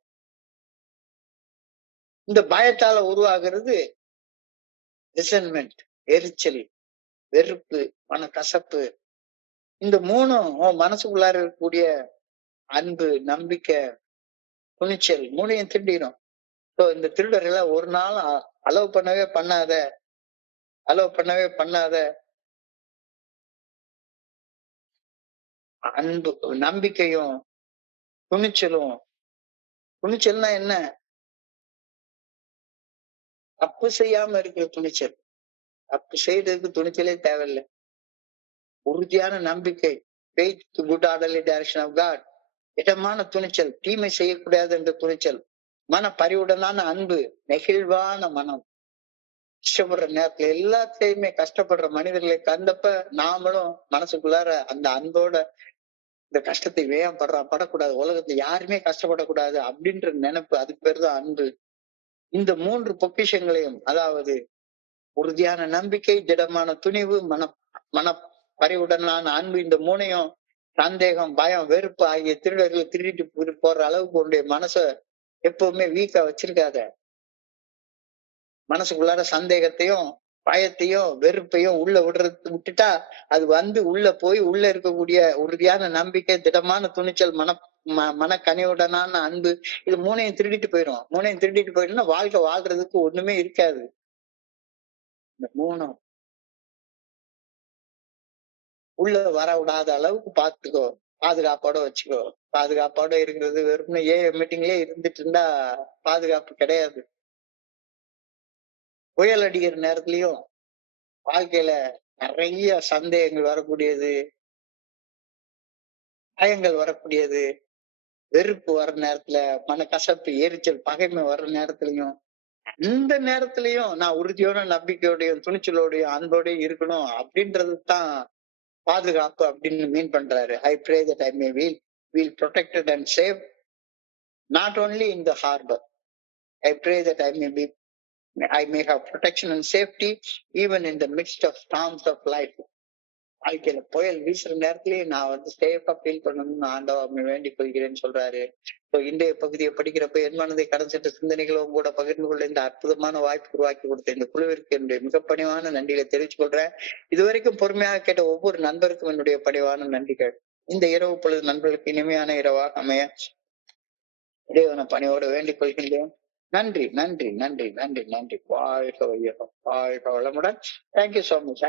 இந்த பயத்தால உருவாகிறது ரிசன்மெண்ட், எரிச்சல், வெறுப்பு, மனக்கசப்பு. இந்த மூணும் மனசுக்குள்ளார இருக்கக்கூடிய அன்பு, நம்பிக்கை, துணிச்சல் மூணையும் திருடிடும். இந்த திருடர்களை ஒரு நாள் அலோவ் பண்ணவே பண்ணாத. அன்பு, நம்பிக்கையும் துணிச்சலும். துணிச்சல்னா என்ன? தப்பு செய்யாம இருக்கிற துணிச்சல். தப்பு செய்யறதுக்கு துணிச்சலே தேவையில்லை. உறுதியான நம்பிக்கை, faith to good orderly direction of God. இடமான துணிச்சல், தீமை செய்யக்கூடாது என்ற துணிச்சல். மன பரிவுடனான அன்பு, நெகிழ்வான மனம். கஷ்டப்படுற நேரத்துல எல்லாத்தையுமே கஷ்டப்படுற மனிதர்களை கண்டப்ப நாமளும் மனசுக்குள்ளார அந்த அன்போட இந்த கஷ்டத்தை வேகம் படக்கூடாது, உலகத்துல யாருமே கஷ்டப்படக்கூடாது அப்படின்ற நினைப்பு, அதுக்கு பேர் தான் அன்பு. இந்த மூன்று பொக்கிஷங்களையும், அதாவது உறுதியான நம்பிக்கை, திடமான துணிவு, மன பரிவுடனான அன்பு, இந்த மூணையும் சந்தேகம், பயம், வெறுப்பு ஆகிய திருடர்களை திருடிட்டு போற அளவுக்கு உன்னுடைய மனச எப்பவுமே வீக்கா வச்சிருக்காத. மனசுக்குள்ளார சந்தேகத்தையும் பயத்தையும் வெறுப்பையும் உள்ள விட்டுட்டா அது உள்ள போய் உள்ள இருக்கக்கூடிய உறுதியான நம்பிக்கை, திடமான துணிச்சல், மனக்கனிவுடனான அன்பு, இது மூணையும் திருடிட்டு போயிடும்னா வாழ்க்கை வாழ்றதுக்கு ஒண்ணுமே இருக்காது. இந்த மூணும் உள்ள வர விடாத அளவுக்கு பாத்துக்கோ, பாதுகாப்போட வச்சுக்கோ. பாதுகாப்போட இருக்கிறது வெறும் மீட்டிங்லயே இருந்துட்டு இருந்தா பாதுகாப்பு கிடையாது. புயல் அடிக்கிற நேரத்துலயும் வாழ்க்கையில நிறைய சந்தேகங்கள் வரக்கூடியது, பயங்கள் வரக்கூடியது, வெறுப்பு வர்ற நேரத்துல, மனக்கசப்பு, எரிச்சல், பகைமை வர்ற நேரத்திலையும், இந்த நேரத்திலையும் நான் உறுதியோட நம்பிக்கையோடையும் துணிச்சலோடையும் அன்போடையும் இருக்கணும் அப்படின்றது தான் பாதுகாப்பு அப்படின்னு மீன் பண்றாரு. I pray that I may feel protected and safe, not only in the harbor. I pray that I may have protection and safety even in the midst of storms of life. வாழ்க்கையில புயல் வீசுற நேரத்திலேயே நான் சேஃபா feel பண்ணணும்னு ஆண்டவா வேண்டிக் கொள்கிறேன்னு சொல்றாரு. இன்றைய பகுதியை படிக்கிறப்ப என் மனதை கடன் சென்ற சிந்தனைகளும் கூட பகிர்ந்து கொள்ள இந்த அற்புதமான வாய்ப்பு உருவாக்கி கொடுத்த இந்த குழுவிற்கு என்னுடைய மிக பணிவான நன்றிகளை தெரிவித்துக் கொள்றேன். இதுவரைக்கும் பொறுமையாக கேட்ட ஒவ்வொரு நண்பருக்கும் என்னுடைய பணிவான நன்றிகள். இந்த இரவு பொழுது நண்பர்களுக்கு இனிமையான இரவாக அமைய இறைவன பணியோடு வேண்டிக் கொள்கின்றேன். நன்றி நன்றி நன்றி நன்றி நன்றி. வாழ்க வையகம், வாழ்க வளமுடன். Thank you so much.